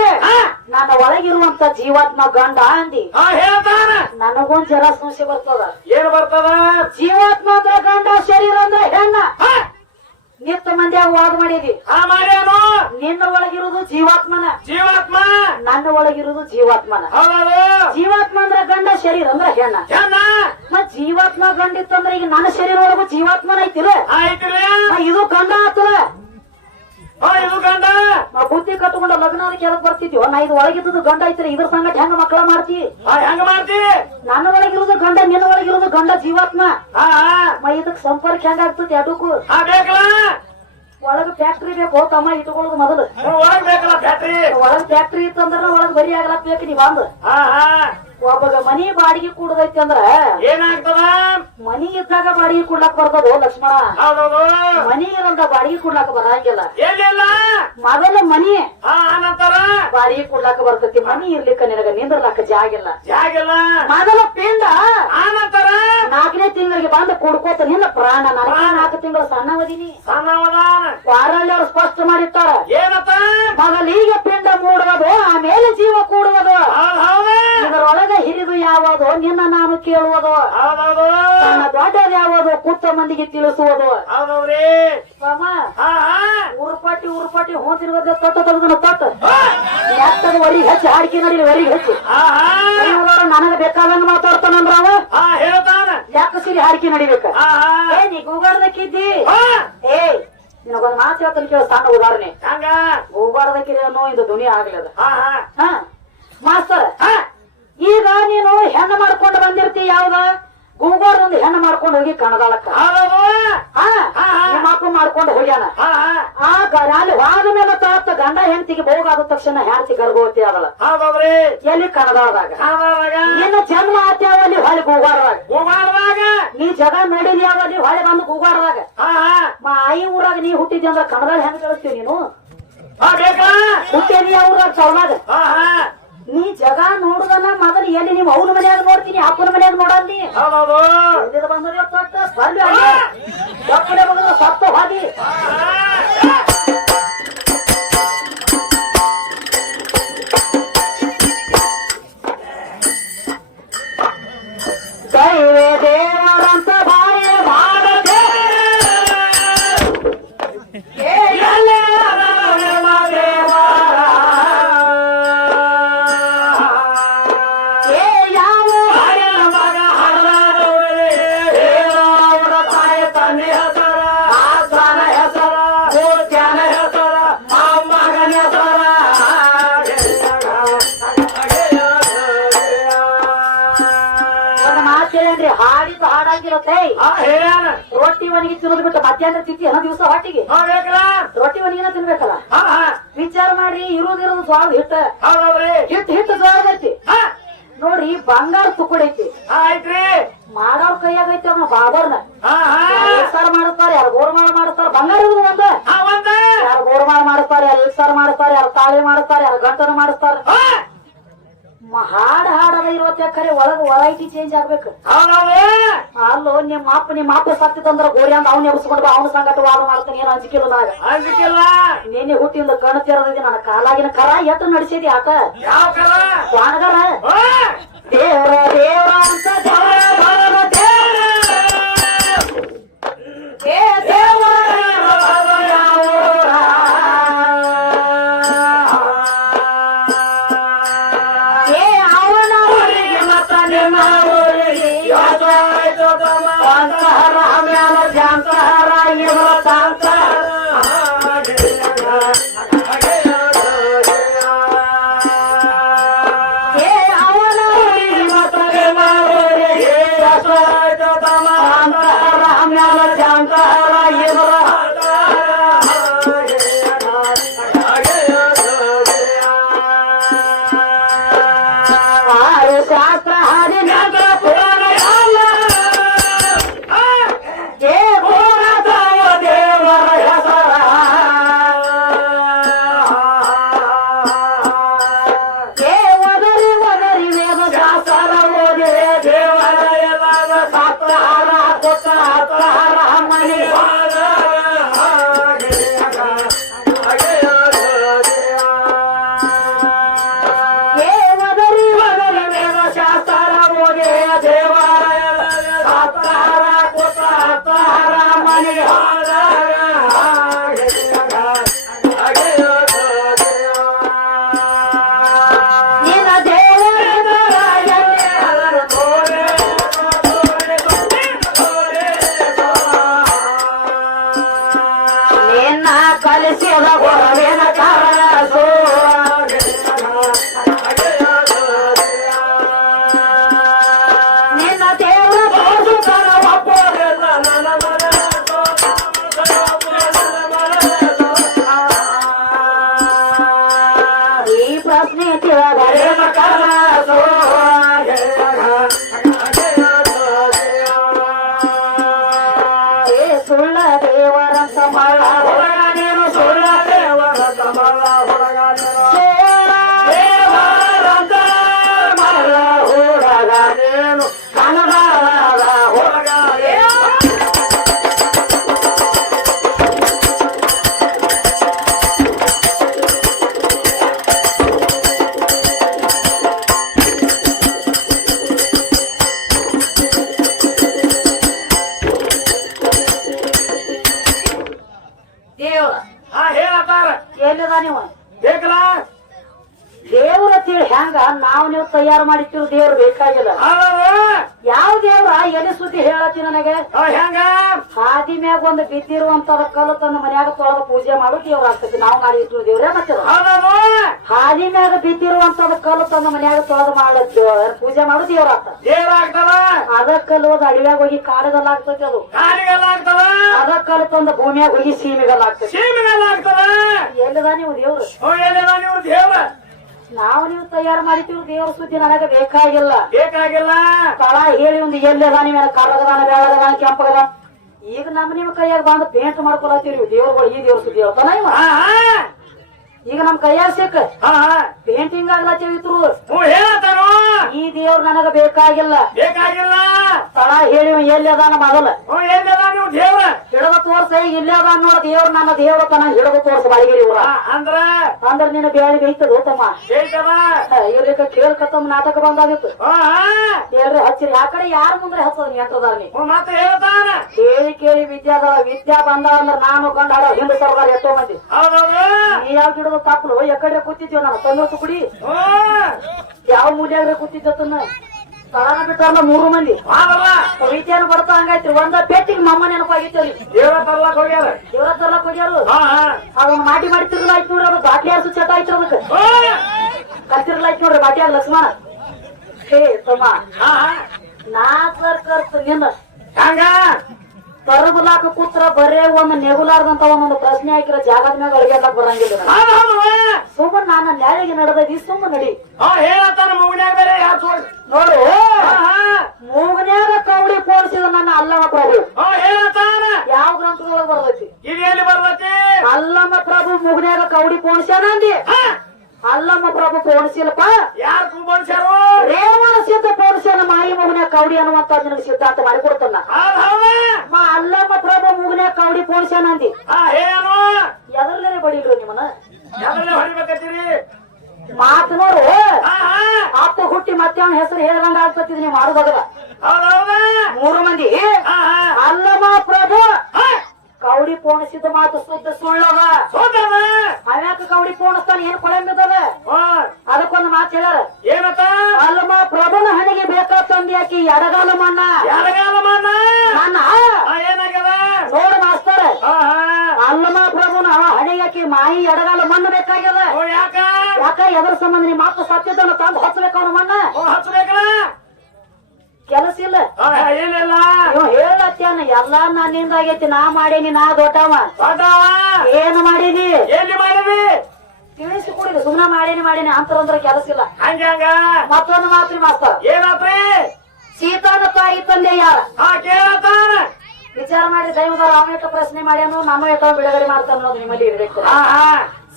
ನನ್ನ ಒಳಗಿರುವಂತ ಜೀವಾತ್ಮ ಗಂಡ ಅಂದಿ ಹೇಳ್ತಾನ ನನಗೊಂದ್ ಜರ ಸಂಶಯ ಬರ್ತದ ಏನ್ ಬರ್ತದ ಜೀವಾತ್ಮ ಅಂದ್ರ ಗಂಡ ಶರೀರ ಅಂದ್ರ ಹೆಣ್ಣ ನಿತ್ತ ಮಂದಿಯಾಗ ವಾದ ಮಾಡಿದಿ ಮಾಡ್ಯಾನು ನಿನ್ನ ಒಳಗಿರುವುದು ಜೀವಾತ್ಮನ ಜೀವಾತ್ಮ ನನ್ನ ಒಳಗಿರುವುದು ಜೀವಾತ್ಮನ ಜೀವಾತ್ಮ ಅಂದ್ರ ಗಂಡ ಶರೀರ ಅಂದ್ರ ಹೆಣ್ಣ ಮತ್ ಜೀವಾತ್ಮ ಗಂಡ ಇತ್ತಂದ್ರ ಈಗ ನನ್ನ ಶರೀರ ಒಳಗೂ ಜೀವಾತ್ಮನ ಐತಿಲ್ಲ ಇದು ಗಂಡ ಆತದ ಇದು ಗಂಡ ನಾ ಬುದ್ಧಿ ಕಟ್ಟಕೊಂಡ ಲಗ್ನ ಕೆಳಗ್ ಬರ್ತಿದ್ಯೋ ನಾ ಇದು ಒಳಗಿದ್ದು ಗಂಡ ಐತ್ರಿ ಇದ್ರ ಸಂಗಟ ಹೆಂಗ ಮಕ್ಕಳ ಮಾಡ್ತಿ ಹೆಂಗ ಮಾಡ್ತಿ ನನ್ನ ಒಳಗಿರುವುದು ಗಂಡ ನಿನ್ನ ಒಳಗಿರುವುದು ಗಂಡ ಜೀವಾತ್ಮ ಇದಕ್ ಸಂಪರ್ಕ ಹೆಂಗ ಆಗ್ತದೆ ಎರಡಕ್ಕೂ ಒಳಗ ಫ್ಯಾಕ್ಟ್ರಿ ಬೇಕು ತಮ್ಮ ಇಟ್ಕೊಳ್ಳೋದು ಮೊದಲು ಒಳಗ್ ಬೇಕಲ್ಲ ಫ್ಯಾಕ್ಟ್ರಿ ಒಳಗ್ ಫ್ಯಾಕ್ಟ್ರಿ ಇತ್ತಂದ್ರ ಒಳಗ್ ಬರಿ ಆಗ್ಲಕ್ ಬೇಕು ನೀವ್ ಅಂದ್ ಒಬ್ಬಗ ಮನಿ ಬಾಡಿಗೆ ಕೂಡದೈತಿ ಅಂದ್ರ ಏನಾಗ್ತದ ಮನಿ ಇದ್ದಾಗ ಬಾಡಿಗೆ ಕೊಡ್ಲಾಕ್ ಬರ್ತದ ಲಕ್ಷ್ಮಣ ಮನಿ ಇರಂದ ಬಾಡಿಗೆ ಕೊಡ್ಲಾಕ ಬರಂಗಿಲ್ಲ ಮೊದಲ ಮನಿ ಬಾಡಿಗೆ ಕೊಡ್ಲಾಕ ಬರ್ತೈತಿ ಮನಿ ಇರ್ಲಿಕ್ಕ ನಿನಗ ನಿಂದ್ರಲಾಕ ಜಾಗಿಲ್ಲ ಮೊದಲ ಪಿಂಡ 4ನೇ ತಿಂಗಳಿಗೆ ಬಂದು ಕುಡ್ಕೋತ ನಿನ್ನ ಪ್ರಾಣ ನನಗ 4 ತಿಂಗಳು ಸಣ್ಣವದೀನಿ ವಾರಲ್ಲಿ ಅವ್ರು ಸ್ಪಷ್ಟ ಮಾಡಿರ್ತಾರ ಮೊದಲಿಗೆ ಪಿಂಡ ಮೂಡುವುದು ಆಮೇಲೆ ಜೀವ ಕೂಡುವುದು ಇದರೊಳಗ ಹಿರಿದು ಯಾವುದು ನಿನ್ನ ನಾನು ಕೇಳುವುದು ನನ್ನ ದೊಡ್ಡದು ಯಾವುದು ಕೂತ ಮಂದಿಗೆ ತಿಳಿಸುವುದು ಉರುಪಟ್ಟಿ ಹೋತಿರುವುದ ತೊಟ್ಟ ತೆಗೆದನ ತೊಟ್ಟ ಯಾಕದ ಒರಿಗೆ ಹಚ್ಚಿ ಹಾಡಿಕೆ ನಡಿ ಒರಿಗೆ ಹಚ್ಚಿ ನನಗ ಬೇಕಾದಂಗ ಮಾತಾಡ್ತಾನಂದ್ರ ಅವ ಯಾಕ ಸಿರಿ ಹಾಡಿಕೆ ನಡಿಬೇಕ ನೀ ಗೂಗಾಡ್ದಕ್ಕಿದ್ದಿ ನಿನಗೊಂದು ಮಾತು ಹೇಳ್ತಾನೆ ಕೇಳ ಸಣ್ಣ ಉದಾಹರಣೆ ಗೂಗಾಡ್ದಕ್ಕಿರಿ ಅನ್ನೋ ಇದು ಧ್ವನಿ ಆಗ್ಲದ ಮಾಸ್ತರ್ ಈಗ ನೀನು ಹೆಣ್ಣು ಮಾಡ್ಕೊಂಡು ಬಂದಿರ್ತಿ ಯಾವ್ದ ಗೂಗೋರ್ ಒಂದು ಹೆಣ್ಣು ಮಾಡ್ಕೊಂಡು ಹೋಗಿ ಕಣದಾಳಕ್ಕ ನಿಮ್ಮ ಅಪ್ಪ ಮಾಡ್ಕೊಂಡು ಹೋಗ್ಯಾನ ಅಲ್ಲಿ ವಾದ ಮೇಲೆ ತಾತ ಗಂಡ ಹೆಂಡತಿಗೆ ಭೋಗ ಆದ ತಕ್ಷಣ ಹೆಂಡತಿ ಗರ್ಭವತಿ ಆದಳ ಎಲ್ಲಿ ಕಣದಾಳದಾಗ ನಿನ್ನ ಜನ್ಮ ಆತ್ಯಾವಲ್ಲಿ ಹೊಳೆ ಗೂಗಾರದಾಗ ನೀ ಜಗ ನೋಡಿದಿ ಯಾವಲ್ಲಿ ಹೊಳೆ ಬಂದು ಗೂಗಾರದಾಗ ಆಯಿ ಊರಾಗ ನೀ ಹುಟ್ಟಿದ್ದಿ ಅಂದ್ರ ಕಣದಾಳ ಹೆಂಗ್ ಕಳಿಸ್ತೀವಿ ನೀನು ಹುಟ್ಟಿದಿ ಊರಾಗ ಚೌನಾಗ ನೀ ಜಗ ನೋಡುದನ್ನ ಮೊದಲು ಎಲ್ಲಿ ನೀವು ಅವನ ಮನ್ಯಾಗ ನೋಡ್ತೀನಿ ಅಪ್ಪನ ಮನ್ಯಾಗ ನೋಡಲ್ಲಿ ಬಂದ್ರೆ ಸತ್ತ ಹೋಗಿ ದೈವೇ ದೇವರಂತ ಭಾರಿ ಹಾಡಿದ್ದು ಹಾಡಾಗಿರುತ್ತೆ ರೊಟ್ಟಿ ಒಣಗಿ ತಿನ್ನೋದು ಬಿಟ್ಟು ಮಧ್ಯಾಹ್ನ ತಿಂತಿ ಅನ್ನೋ ದಿವಸ ಹೊಟ್ಟಿಗೆ ರೊಟ್ಟಿ ಒಣಗಿನ ತಿನ್ಬೇಕಲ್ಲ ವಿಚಾರ ಮಾಡ್ರಿ ಇರೋದಿರೋದು ಜ್ವಾಳದ ಹಿಟ್ಟು ಜ್ವಾಳದ ಐತಿ ನೋಡ್ರಿ ಬಂಗಾರ ತುಕ್ಕುಡೈತಿ ಮಾಡೋರ್ ಕೈಯಾಗೈತಿ ಅವ್ನ ಬಾಬರ್ನ ಸಾರು ಮಾಡುತ್ತಾರೆ ಯಾರು ಗೋರ್ಮಾಳ ಮಾಡುತ್ತಾರೆ ಬಂಗಾರ ಇರೋದು ಒಂದ ಯಾರು ಗೋರ್ಮಾಳ ಮಾಡುತ್ತಾರೆ ಯಾರು ಸಾರು ಮಾಡುತ್ತಾರೆ ಯಾರು ತಾಳಿ ಮಾಡುತ್ತಾರೆ ಯಾರು ಗಂಟನ ಮಾಡುತ್ತಾರೆ ಹಾಡದ ಇರುವತ್ತೆ ಖರೆ ಒಳಗ ವರೈಟಿ ಚೇಂಜ್ ಆಗ್ಬೇಕು ಅಲ್ಲೋ ನಿಮ್ಮ ಅಪ್ಪ ಸತ್ತಿತ್ತಂದ್ರ ಗೋರಿ ಅಂತ ಅವ್ನ ಎಬ್ಸ್ಕೊಂಡು ಅವನ ಸಂಗಟ ವಾದ ಮಾಡ್ತಾನೆ ಏನ್ ಅಂಜಿಕಿಲ್ಲ ನನಗ ನೀನೆ ಹುಟ್ಟಿಂದ ಕಣ್ ತೆರದಿದೆ ನನ್ನ ಕಾಲಾಗಿನ ಕರ ಎಟ್ಟು ನಡೆಸಿದಿ ಆಟ ವಾಣಗಾರ ದೇವ್ರ ದೇವ್ರ ಅಂತ ನಿನ್ನ ಕಲಿಸಿದ ಗುರುವಿನ ಕರಸು ನಿನ್ನ ದೇವರ ತೋರಿಸುತ್ತಾನ ಈ ಪ್ರಶ್ನೆ ತಿಳಿದ ಕರಸು ಸುಳ್ಳ ದೇವರಂತ ಮಳ ನೀನು ಸುಳ್ಳ ದೇವರಂತ ಮಳ ದೇವರಂತ ಮಳ ಹುಡುಗ ನೀನು ಕನ್ನಡದ ಹುಡುಗ ದೇವ್ರ ಹೇಳತ್ತಾರ ಎಲ್ಲಿದ ನೀವು ಬೇಕಲ್ಲ ದೇವ್ರ ಅಂತೇಳಿ ಹೆಂಗ ನೀವು ತಯಾರು ಮಾಡಿಟ್ಟಿರು ದೇವ್ರು ಬೇಕಾಗಿಲ್ಲ ಯಾವ ದೇವ್ರ ಎಲ್ಲಿ ಸುದ್ದಿ ಹೇಳತ್ತಿ ನನಗೆ ಹೆಂಗ ಹಾದಿ ಮ್ಯಾಗ ಒಂದು ಬಿದ್ದಿರುವಂತದ ಕಲ್ಲು ತಂದು ಮನ್ಯಾಗ ತೊಳೆದ ಪೂಜೆ ಮಾಡು ದೇವ್ರ ಆಗ್ತದೆ ನಾವು ಮಾಡಿ ಇಟ್ಟು ದೇವ್ರೇ ಮತ್ತೆ ಹಾದಿ ಮ್ಯಾಗ ಬಿದ್ದಿರುವಂತದ ಕಲ್ಲು ತಂದು ಮನ್ಯಾಗ ತೊಳೆದ ಪೂಜೆ ಮಾಡು ದೇವ್ರ ಆಗ್ತದೆ ದೇವ್ರ ಆಗ್ತದ ಅದ ಕಲ್ಲು ಹೋದ ಅಡಿವ್ಯಾಗ ಹೋಗಿ ಕಾಡಿಗಲ್ಲ ಆಗ್ತದೆ ಅದು ಕಾಲಿಗೆಲ್ಲ ಆಗ್ತದ ಅದ ಕಲ್ಲು ತಂದ ಭೂಮಿಯಾಗ ಹೋಗಿ ಸೀಮೆಗಲ್ಲ ಆಗ್ತದೆ ಸೀಮೆಗೆಲ್ಲ ಆಗ್ತದ ಎಲ್ಲಿದ ನೀವು ದೇವ್ರು ಎಲ್ಲಿದ ನೀವು ದೇವ್ರ ನೀವು ತಯಾರು ಮಾಡಿತೀವಿ ದೇವ್ರ ಸುದ್ದಿ ನನಗೆ ಬೇಕಾಗಿಲ್ಲ ಬೇಕಾಗಿಲ್ಲ ಸ್ಥಳ ಹೇಳಿ ಒಂದು ಎಲ್ಲಿದ ನೀವೇನ ಕರ್ರಗದಾನ ಬೆಳಗದಾನ ಕೆಂಪಗದ ಈಗ ನಿಮ್ಮ ಕೈಯಾಗ ಬಂದು ಪೇಂಟ್ ಮಾಡ್ಕೊಳತ್ತೀರಿ ದೇವ್ರುಗಳು ಈ ದೇವ್ರ ಸುದ್ದಿ ಹೇಳ್ತಾನ ಇವ ಈಗ ನಮ್ ಕೈಯಾಗ ಸಿಕ್ಕ ಪೇಂಟಿಂಗ್ ಆಗ್ಲತ್ತಿದ್ರು ಹೇಳತ್ತಾನು ಈ ದೇವ್ರು ನನಗ ಬೇಕಾಗಿಲ್ಲ ಬೇಕಾಗಿಲ್ಲ ಸ್ಥಳ ಹೇಳಿ ಎಲ್ಲಿ ಅದಾನ ಮೊದಲ ಎಲ್ಲಿದ ನೀವು ದೇವ್ರ ಹಿಡದ ತೋರ್ಸ ಇಲ್ಲಿ ಅದ ನೋಡ ದೇವ್ರ ನನ್ನ ದೇವ್ರ ತನ ಹಿಡದ ತೋರ್ಸ ಬಾಳಿಗಿರಿ ಇವ್ರ ಅಂದ್ರ ಅಂದ್ರ ನಿನ್ನ ಬ್ಯಾಳಿ ಬೇಯ್ತದ ತಮ್ಮ ಬೇಯ್ತದ ಇರ್ಲಿಕ್ಕ ಕೇಳ್ಕತ್ತಮ್ಮ ನಾಟಕ ಬಂದಾಗಿತ್ತು ಹೇಳ್ರಿ ಹಚ್ಚಿರಿ ಆ ಕಡೆ ಯಾರ ಮುಂದ್ರೆ ಹಚ್ಚದ ನೆಂಟದಾರ ನೀ ಮತ್ತೆ ಹೇಳ್ತಾನ ಕೇಳಿ ಕೇಳಿ ವಿದ್ಯಾ ಬಂದ ಅಂದ್ರ ನಾನು ಕಂಡ ಹಿಂದೆ ಸರ್ದಾರ ಎಷ್ಟೋ ಮಂದಿ ನೀ ಯಾವ ಗಿಡದ ತಪ್ಪಲು ಎಕಡೆ ಕೂತಿದ್ವಿ ನಾನು ತಂದೋಸು ಕುಡಿ ಯಾವ ಮೂಲ್ಯಾಗ್ರೆ ಕೂತಿದ್ದನ್ನ ಸ್ಥಳನ ಬಿಟ್ಟಾರಲ್ಲ 3 ಮಂದಿ ವಿದ್ಯಾನ ಬರ್ತಾ ಹಂಗಾಯ್ತ್ರಿ ಒಂದ ಪೆಟ್ಟಿಗೆ ಮಮ್ಮ ನೆನಪಾಗಿತ್ತೇವ್ರಿ ದೇವ್ರ ತರ್ಲಾಕ್ ಹೋಗ್ಯಾರ ದೇವ್ರ ತರ್ಲಾಕ್ ಹೋಗ್ಯಾರು ಅದನ್ನ ಮಾಡಿ ತಿರ್ಲಾಯ್ತು ನೋಡ್ರಿ ಅದು ಬಾಟ್ಲಿ ಹಸು ಚಟ ಆಯ್ತು ಅದಕ್ಕೆ ಕತ್ತಿರ್ಲಾಯ್ತು ನೋಡ್ರಿ ಬಾಟ್ಯಾಗ ಲಕ್ಷ್ಮಣ ಹೇ ತಮ್ಮ ನಾ ಕರ್ತ ನಿನ್ನ ಹಂಗ ತರಬಲಾಕ ಕೂತ್ರ ಬರೇ ಒಂದು ನೆಗುಲಾರ್ದಂತ ಒಂದೊಂದು ಪ್ರಶ್ನೆ ಹಾಕಿರೋ ಜಾಗದ ಮ್ಯಾಗ ಅಳಿಗೆಲ್ಲಕ್ ಬರಂಗಿಲ್ಲ ಸುಮ್ಮನ್ ನಾನು ನ್ಯಾಳಿಗೆ ನಡೆದಿ ಸುಮ್ಮ ನಡಿ ಹೇಳತ್ತಾನ ಮುಗಿನ್ಯಾಗ ಬೇರೆ ಯಾರು ನೋಡು ಮೂಗನ್ಯಾಗ ಕವಡಿ ಪೋಣಿಸಿದ ನನ್ನ ಅಲ್ಲಮ ಪ್ರಭು ಹೇಳತ್ತಾನ ಯಾವ ಗ್ರಂಥದೊಳಗೆ ಬರ್ತೈತಿ ಇದು ಎಲ್ಲಿ ಬರ್ತೈತಿ ಅಲ್ಲಮ ಪ್ರಭು ಮೂಗನ್ಯಾಗ ಕವಡಿ ಪೋಣಿಸ್ಯಾನ ಅಂದಿ ಅಲ್ಲಮ್ಮ ಪ್ರಭು ಪೋಣಿಸಿಲ್ಲಪ್ಪ ಯಾರು ಕುಂಬಳ್ಸ್ಯಾರು ರೇವಣ ಸಿದ್ಧ ಪೋಣಿಸ್ಯಾನ ಮಾಯಿ ಮೂಗನ್ಯಾಗ ಕವಡಿ ಅನ್ನುವಂತ ನಿನಗೆ ಸಿದ್ಧಾಂತ ಮಾಡಿಕೊಡ್ತಾನ ಅಲ್ಲಮ್ಮ ಪ್ರಭು ಮೂಗನ್ಯಾಗ ಕವಡಿ ಪೋಣಿಸ್ಯಾನ ಅಂದಿ ಏನು ಎದರ್ಲೇನೆ ಬಡಿಲ್ರು ನಿಮ್ಮನ್ನ ಹೊಡಿಬೇಕತ್ತೀರಿ ಮಾತು ನೋಡು ಅಪ್ಪ ಹುಟ್ಟಿ ಮತ್ತೆ ಅವನ ಹೆಸರು ಹೇಳ್ದಂಗ ಆಗ್ತತಿ ನೀವು ಮಾಡುವಾಗ 3 ಮಂದಿ ಅಲ್ಲಮ್ಮ ಪ್ರಭು ಕೌಡಿ ಪೋಣಿಸಿದ ಮಾತು ಸುದ್ದ ಸುಳ್ಳದ ಅವ್ಯಾಕ ಕೌಡಿ ಪೋಣಿಸ್ತಾನ ಏನ್ ಕೊಳೆಂಬಿದ್ದದ ಅದಕ್ಕೊಂದು ಮಾತು ಹೇಳ್ಯಾರ ಏನತ್ತ ಅಲ್ಲಮ್ಮ ಪ್ರಭುನ ಹಣೆಗೆ ಬೇಕಾತಂದಿ ಆಕಿ ಎಡಗಾಲ ಮಣ್ಣ ನನ್ನ ಏನಾಗ್ಯದ ನೋಡು ಮಾಸ್ತರ ಅಲ್ಲಮ್ಮ ಪ್ರಭುನ ಹಣೆಗೆ ಆಕಿ ಮಾಯಿ ಎಡಗಾಲ ಮಣ್ಣು ಬೇಕಾಗ್ಯದ ಯಾಕ ಎದ್ರ ಸಂಬಂಧ ನಿಮ್ಮ ಮಾತು ಸತ್ಯದನ್ನ ತಂದು ಹಚ್ಚಬೇಕು ಅವನ ಮಣ್ಣ ಹಚ್ಚಬೇಕಲ್ಲ ಕೆಲಸ ಇಲ್ಲ ಏನಿಲ್ಲ ಹೇಳತ್ತೇನ ಎಲ್ಲಾ ನನ್ನಿಂದ ಆಗೈತಿ ನಾ ಮಾಡೀನಿ ನಾ ದೊಡ್ಡವ ಏನ್ ಮಾಡೀನಿ ಎಲ್ಲಿ ಮಾಡಿವಿ ತಿಳಿಸಿ ಕೊಡಿದ ಸುಮ್ನ ಮಾಡೇನಿ ಅಂತರಂದ್ರ ಕೆಲಸ ಇಲ್ಲ ಹಂಗ ಮತ್ತೊಂದು ಮಾತ್ರಿ ಮಾಸ್ತರ ಏನಾತ್ರಿ ಸೀತಾನ ತಾಯಿ ತಂದೆ ಯಾರ ಕೇಳತ್ತಾನ ವಿಚಾರ ಮಾಡಿ ದೈವದ ರಾಮೇಟ ಪ್ರಶ್ನೆ ಮಾಡ್ಯಾನು ನಮ್ಮ ಏಟೋ ಬಿಡುಗಡೆ ಮಾಡ್ತಾನ ಅನ್ನೋದು ನಿಮ್ಮಲ್ಲಿ ಇರ್ಬೇಕು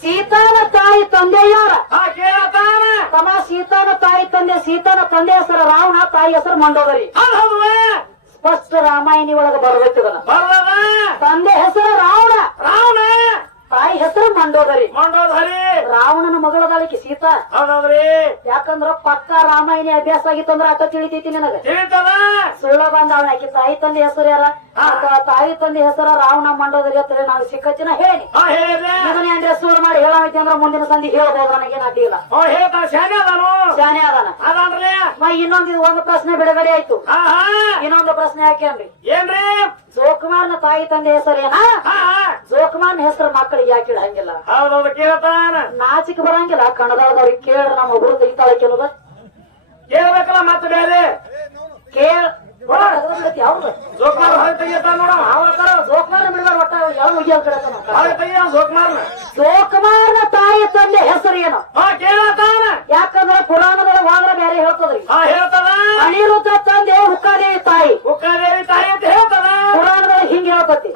ಸೀತಾನ ತಾಯಿ ತಂದೆ ಯಾರ ಕೇಳತ್ತಾನ ತಮ್ಮ ಸೀತಾನ ತಾಯಿ ತಂದೆ ಹೆಸರು ರಾವಣ ತಾಯಿ ಹೆಸರು ಮಂಡೋದರಿ ಸ್ಪಷ್ಟ ರಾಮಾಯಣಿ ಒಳಗ ಬರ್ಬೇಕಿದನ ತಂದೆ ಹೆಸರು ರಾವಣ ತಾಯಿ ಹೆಸರು ಮಂಡೋದರಿ ರಾವಣನ ಮಗಳದಾಳಿಕೆ ಸೀತಾ ಯಾಕಂದ್ರ ಪಕ್ಕ ರಾಮಾಯಣಿ ಅಭ್ಯಾಸ ಆಗಿತ್ತಂದ್ರ ಅಕ್ಕ ತಿಳಿತೈತಿ ನನಗ ಸುಳ್ಳ ಬಂದ ಅವನ ಆಕಿ ತಾಯಿ ತಂದೆ ಹೆಸರು ಯಾರ ತಾಯಿ ತಂದೆ ಹೆಸರ ರಾವಣ ಮಂಡೋದರಿ ಅಂತ ನಾನು ಸಿಕ್ಕಚ್ಚಿನ ಹೇಳಿ ಇದನ್ನೇ ಅಂದ್ರೆ ಸುಳ್ಳು ಮಾಡಿ ಹೇಳೈತಿ ಅಂದ್ರ ಮುಂದಿನ ಸಂಧಿ ಹೇಳ್ಬೋದು ನನಗೇನ್ ಅಡ್ಡಿಲ್ಲ ಶಾನೆ ಅದಾನ ಇನ್ನೊಂದು ಒಂದು ಪ್ರಶ್ನೆ ಬಿಡುಗಡೆ ಆಯ್ತು ಇನ್ನೊಂದು ಪ್ರಶ್ನೆ ಹಾಕ್ಯಾನ್ರಿ ಏನ್ರಿ ಜೋಕುಮಾರ್ನ ತಾಯಿ ತಂದೆ ಹೆಸರೇನಾ ಜೋಕುಮಾರ್ ಜೋಕುಮಾರ್ ಹೆಸರು ಮಕ್ಕಳಿಗೆ ಯಾಕೆ ಇಡಂಗಿಲ್ಲ? ಹೌದೌದು ಕೇಳ್ತಾನ. ನಾಚಿಕೆ ಬರಂಗಿಲ್ಲ ಕನ್ನಡದವ್ರಿಗೆ ಕೇಳ್ರ ನಮ್ಮ ಒಬ್ರು ತೆಗಿತಾಳೆ ಕೆಲದ ಕೇಳ್ಬೇಕಲ್ಲ ಮತ್ತೆ ಬೇರೆ ಕೇಳ್ ಯಾವ್ದು ಜೋಕ್ಮಾರ್ ಹೊರಗೆ ತೆಗಿತಾನ ನೋಡ. ಅವ್ರ ಜೋಕುಮಾರ್ ಬಿಡ್ಬಾರ ಒಟ್ಟ ಯಾವ ಮುಗಿಯಲ್ ಕಡೆ ಹೊರಗೆ ತೆಗಿಯ ಜೋಕ್ಮಾರ್ನ. ಜೋಕುಮಾರ್ನ ತಾಯಿ ತಂದೆ ಹೆಸರು ಏನು? ಕೇಳತಾನ. ಯಾಕಂದ್ರೆ ಪುರಾಣದೊಳಗೆ ಹೋದ್ರೆ ಬೇರೆ ಹೇಳ್ತದ್ರಿ. ಹೇಳ್ತದ. ಅನಿರುದ್ಧ ತಂದೆ ಹುಕ್ಕಾದೇವಿ ತಾಯಿ, ಹುಕ್ಕಾದೇವಿ ತಾಯಿ ಅಂತ ಹೇಳ್ತದ. ಪುರಾಣದೊಳಗೆ ಹಿಂಗ್ ಹೇಳ್ತತಿ.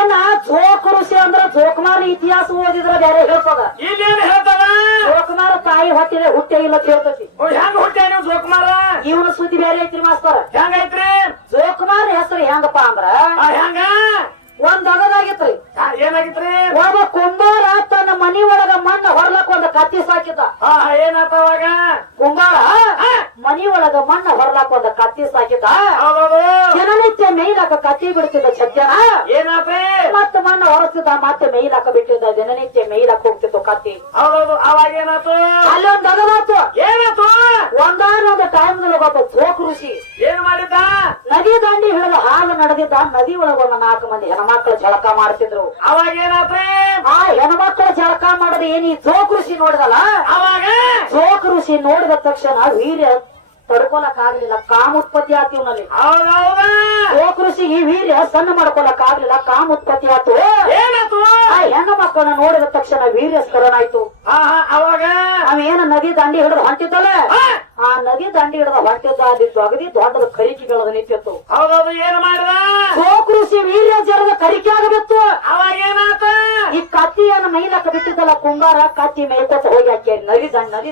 ಇನ್ನ ಜೋಕ್ ಋಷಿ ಅಂದ್ರ ಜೋಕುಮಾರ್ ಇತಿಹಾಸ ಓದಿದ್ರೆ ಬೇರೆ ಹೇಳ್ತದ. ಇಲ್ಲೇನ್ ಹೇಳ್ತದ? ಜೋಕುಮಾರ ತಾಯಿ ಹೊಟ್ಟಿಲೆ ಹುಟ್ಟೆ ಇಲ್ಲ ಕೇಳ್ತತಿ. ಹೆಂಗ ಹುಟ್ಟ್ಯಾ ನೀವು ಜೋಕುಮಾರ? ಇವನ ಸುದ್ದಿ ಬೇರೆ ಐತ್ರಿ ಮಾಸ್ತರ. ಹೆಂಗೈತ್ರಿ? ಜೋಕುಮಾರ್ ಹೆಸರು ಹೆಂಗಪ್ಪ ಅಂದ್ರ ಹೆಂಗ ಒಂದ್ ಅಗದಾಗಿತ್ರಿ. ಏನಾಗಿತ್ರಿ? ಒಬ್ಬ ಕುಂಬಾರ ತನ್ನ ಮನಿ ಒಳಗ ಮಣ್ಣ ಹೊರ್ಲಕ್ ಒಂದ್ ಕತ್ತಿ ಸಾಕಿದ. ಏನಾತ ಅವಾಗ? ಕುಂಬಾರ ಮನಿ ಒಳಗ ಮಣ್ಣ ಹೊರ್ಲಾಕ ಒಂದ್ ಕತ್ತಿ ಸಾಕಿದ. ಹೌದೌದು. ದಿನನಿತ್ಯ ಮೇಯ್ಲಾಕ ಕತ್ತಿ ಬಿಡ್ತಿದ್ದ ಸಜ್ಜನ. ಏನಾತ್ರಿ? ಮತ್ತ ಮಣ್ಣ ಹೊರಸ್ತಿದ್ದ, ಮತ್ತೆ ಮೇಯ್ಲಾಕ ಬಿಟ್ಟಿದ್ದ. ದಿನನಿತ್ಯ ಮೇಯ್ಲಾಕ ಹೋಗ್ತಿತ್ತು ಕತ್ತಿ. ಹೌದೌದು. ಅವಾಗ ಏನಾತು? ಅಲ್ಲೊಂದ್ ಅಗದಾತು. ಏನಾತು? ಒಂದಾನೊಂದು ಟೈಮ್ದೊಳಗ ಒಬ್ಬ ಜೋಕ್ ಋಷಿ ಏನ್ ಮಾಡಿದ್ದ? ನದಿ ದಂಡಿ ಹಿಡಿದು ಹಾಲು ನಡೆದಿದ್ದ. ನದಿ ಒಳಗ ಒಂದ್ 4 ಮಂದಿ ಹೆಣ್ಮಕ್ಳು ಜಳಕ ಮಾಡ್ತಿದ್ರು. ಅವಾಗ ಏನಾತ್ರಿ? ಆ ಹೆಣ್ಮಕ್ಳು ಜಳಕ ಮಾಡೋದು ಏನಿ ಜೋಕ್ ಋಷಿ ನೋಡಿದಲ್ಲ. ಅವಾಗ ಜೋಕ್ ಋಷಿ ನೋಡಿದ ತಕ್ಷಣ ವೀರ್ಯ ತಡ್ಕೊಳಕ್ ಆಗ್ಲಿಲ್ಲ, ಕಾಮೋತ್ಪತ್ತಿ ಆತು ಇವನಲ್ಲಿ. ಹೌದೌದ. ಜೋಕ್ ಋಷಿಗೆ ವೀರ್ಯ ಸಣ್ಣ ಮಾಡ್ಕೊಳಕ್ ಆಗ್ಲಿಲ್ಲ, ಕಾಮೋತ್ಪತ್ತಿ ಆತು. ಏನಾತು? ಆ ಹೆಣ್ಣು ಮಕ್ಕಳನ್ನ ನೋಡಿದ ತಕ್ಷಣ ವೀರ್ಯ ಸ್ಮರಣ ಆಯ್ತು. ಅವಾಗ ಅವೇನ ನದಿ ದಂಡಿ ಹಿಡಿದು ಹೊಂಟಿದ್ದಲ್ಲ, ಆ ನದಿ ದಂಡಿ ಹಿಡಿದ ಹೊಂಟಿದ್ದ. ಅಲ್ಲಿ ಅಗದಿ ದೊಡ್ಡದ ಕರಿಕೆಗಳದ ನಿಂತಿತ್ತು. ಹೌದೌದು. ಏನ್ ಮಾಡಿದ? ಜೋಕ್ ಋಷಿ ವೀರ್ಯ ಜರದ ಕರಿಕೆ ಆಗಬಿತ್ತು. ಅವಾಗ ಏನಾತ? ಈ ಕತ್ತಿಯನ್ನ ಮೈಲಾಕ ಬಿಟ್ಟಿದ್ದಲ್ಲ ಕುಂಬಾರ, ಕತ್ತಿ ಮೇಲ್ಕೊತ ಹೋಗಿ ಹಾಕಿ ನದಿ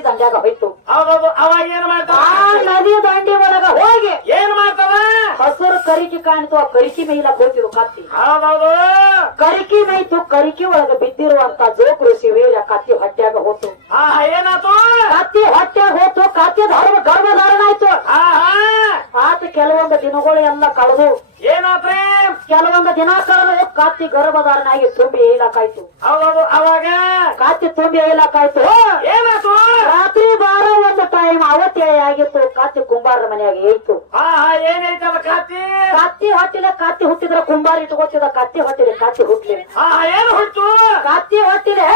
ದಂಡ್ಯಾಗ ಹೋಯ್ತು. ಹೌದೌದು. ಅವಾಗ ಏನ್ ಮಾಡ್ತಾವ? ಆ ನದಿ ದಂಡಿ ಒಳಗ ಹೋಗಿ ಏನ್ ಮಾಡ್ತಾವ? ಹಸುರು ಕರಿಕೆ ಕಾಣಿತು. ಆ ಕರಿಕೆ ಮೇಯ್ಲಾಕ ಹೋಗ್ತಿದ್ವು ಕತ್ತಿ. ಹೌದೌದು. ಕರಿಕೆ ಮೇಯ್ತು. ಕರಿಕೆ ಒಳಗ ಬಿದ್ದಿರುವಂತ ಜೋಕ್ ಋಷಿ ವೀರ್ಯ ಕತ್ತಿ ಹೊಟ್ಟ್ಯಾಗ ಹೋತು. ಏನಾತು? ಕತ್ತಿ ಹೊಟ್ಟ್ಯಾಗ ಹೋತು. ಕತ್ತಿ ಗರ್ಭಧಾರಣ ಆಯ್ತು. ಆತ ಕೆಲವೊಂದು ದಿನಗಳು ಎಲ್ಲ ಕಳೆದು, ಏನಾತ್ರಿ? ಕೆಲವೊಂದು ದಿನ ಕಳೆದು ಕತ್ತಿ ಗರ್ಭಧಾರಣ ಆಗಿ ತುಂಬಿ ಏಲಾಕಾಯ್ತು. ಹೌದೌದು. ಅವಾಗ ಕತ್ತಿ ತುಂಬಿ ಏಲಾಕಾಯ್ತು. ಏನಾತು? ರಾತ್ರಿ ಬಾರ ಒಂದು ಟೈಮ್ ಅವತ್ತೇ ಆಗಿತ್ತು. ಕತ್ತಿ ಕುಂಬಾರ ಮನೆಯಾಗ ಏಯ್ತು. ಏನೈತದ ಕತ್ತಿ? ಕತ್ತಿ ಹೊಟ್ಟಿಲೆ ಕತ್ತಿ ಹುಟ್ಟಿದ್ರ ಕುಂಬಾರ ಇಟ್ಕೋತಿದ. ಕತ್ತಿ ಹೊಟ್ಟಿಲೆ ಕತ್ತಿ ಹುಟ್ಲಿ. ಏನ್ ಹುಟ್ಟು? ಕತ್ತಿ ಹೊಟ್ಟಿಲೆ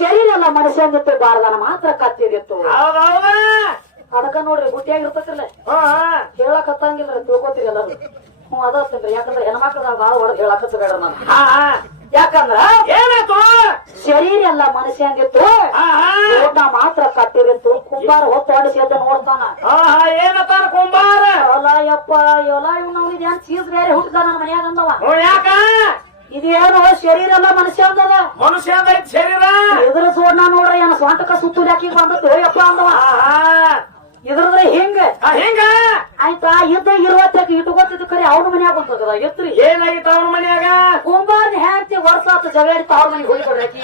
ಶರೀರ ಎಲ್ಲ ಮನುಷ್ಯಂದಿತ್ತು, ಬಾರದನ ಮಾತ್ರ ಕತ್ತಿದಿತ್ತು. ಹೌದೌದ. ಅದಕ್ಕ ನೋಡ್ರಿ ಗುಟ್ಟಿಯಾಗಿರ್ತತಿಲ್ಲ, ಹೇಳಕ್ ಹತ್ತಂಗಿಲ್ಲ, ತಿಳ್ಕೊತೀರಿ ಎಲ್ಲರೂ. ಅದತ್ತನ್ರಿ. ಯಾಕಂದ್ರೆ ಹೆಣ್ಮಕ್ಳದಾಗ ಬಾಳ ಹೊಡೆದ್ ಹೇಳಕತ್ತ ಬೇಡ ನಾನು. ಯಾಕಂದ್ರ ಏನಾಯ್ತು? ಶರೀರ ಎಲ್ಲ ಮನುಷ್ಯಂದಿತ್ತು, ಊಟ ಮಾತ್ರ ಕತ್ತಿರಿತ್ತು. ಕುಂಬಾರ ಹೊತ್ತು ಹೊಡಿಸಿ ಎದ್ದು ನೋಡ್ತಾನ. ಏನತ್ತಾನ ಕುಂಬಾರ? ಎಲ್ಲ ಯಪ್ಪ ಎಲ್ಲ ಇವ್ ನಾವು ಇದೇನ್ ಚೀಸ್ ಬೇರೆ ಹುಟ್ಟಿದ ನನ್ನ ಮನ್ಯಾಗ ಅಂದವ. ಯಾಕ? ಇದೇನು ಶರೀರ ಎಲ್ಲ ಮನುಷ್ಯ ಅಂದವ. ಮನುಷ್ಯ ಶರೀರ ಇದ್ರ ಸೋಡ್ ನಾ ನೋಡ್ರಿ ಏನ ಸ್ವಂಟಕ ಸುತ್ತು ಯಾಕಿ ಬಂದದ್ದು ಯಪ್ಪ ಅಂದವ. ಇದ್ರದ್ರೆ ಹಿಂಗ ಆಯ್ತಾ ಇದ್ದ ಇರುವತ್ತಾಗ ಇಟ್ಕೊತಿದ್ದು ಕರೆ ಅವ್ರ ಮನ್ಯಾಗ ಬಂತದ ಎತ್ರಿ. ಏನಾಗಿತ್ತು ಅವ್ರ ಮನ್ಯಾಗ? ಕುಂಬಾರ್ನ ಹ್ಯಾಂತಿ ವರ್ಷ ಆತ ಜಗಳ ಇಡ್ತಾ ಅವ್ರ ಮನೆಗೆ ಹೋಗಿ ಕೊಡ್ರಾಕಿ.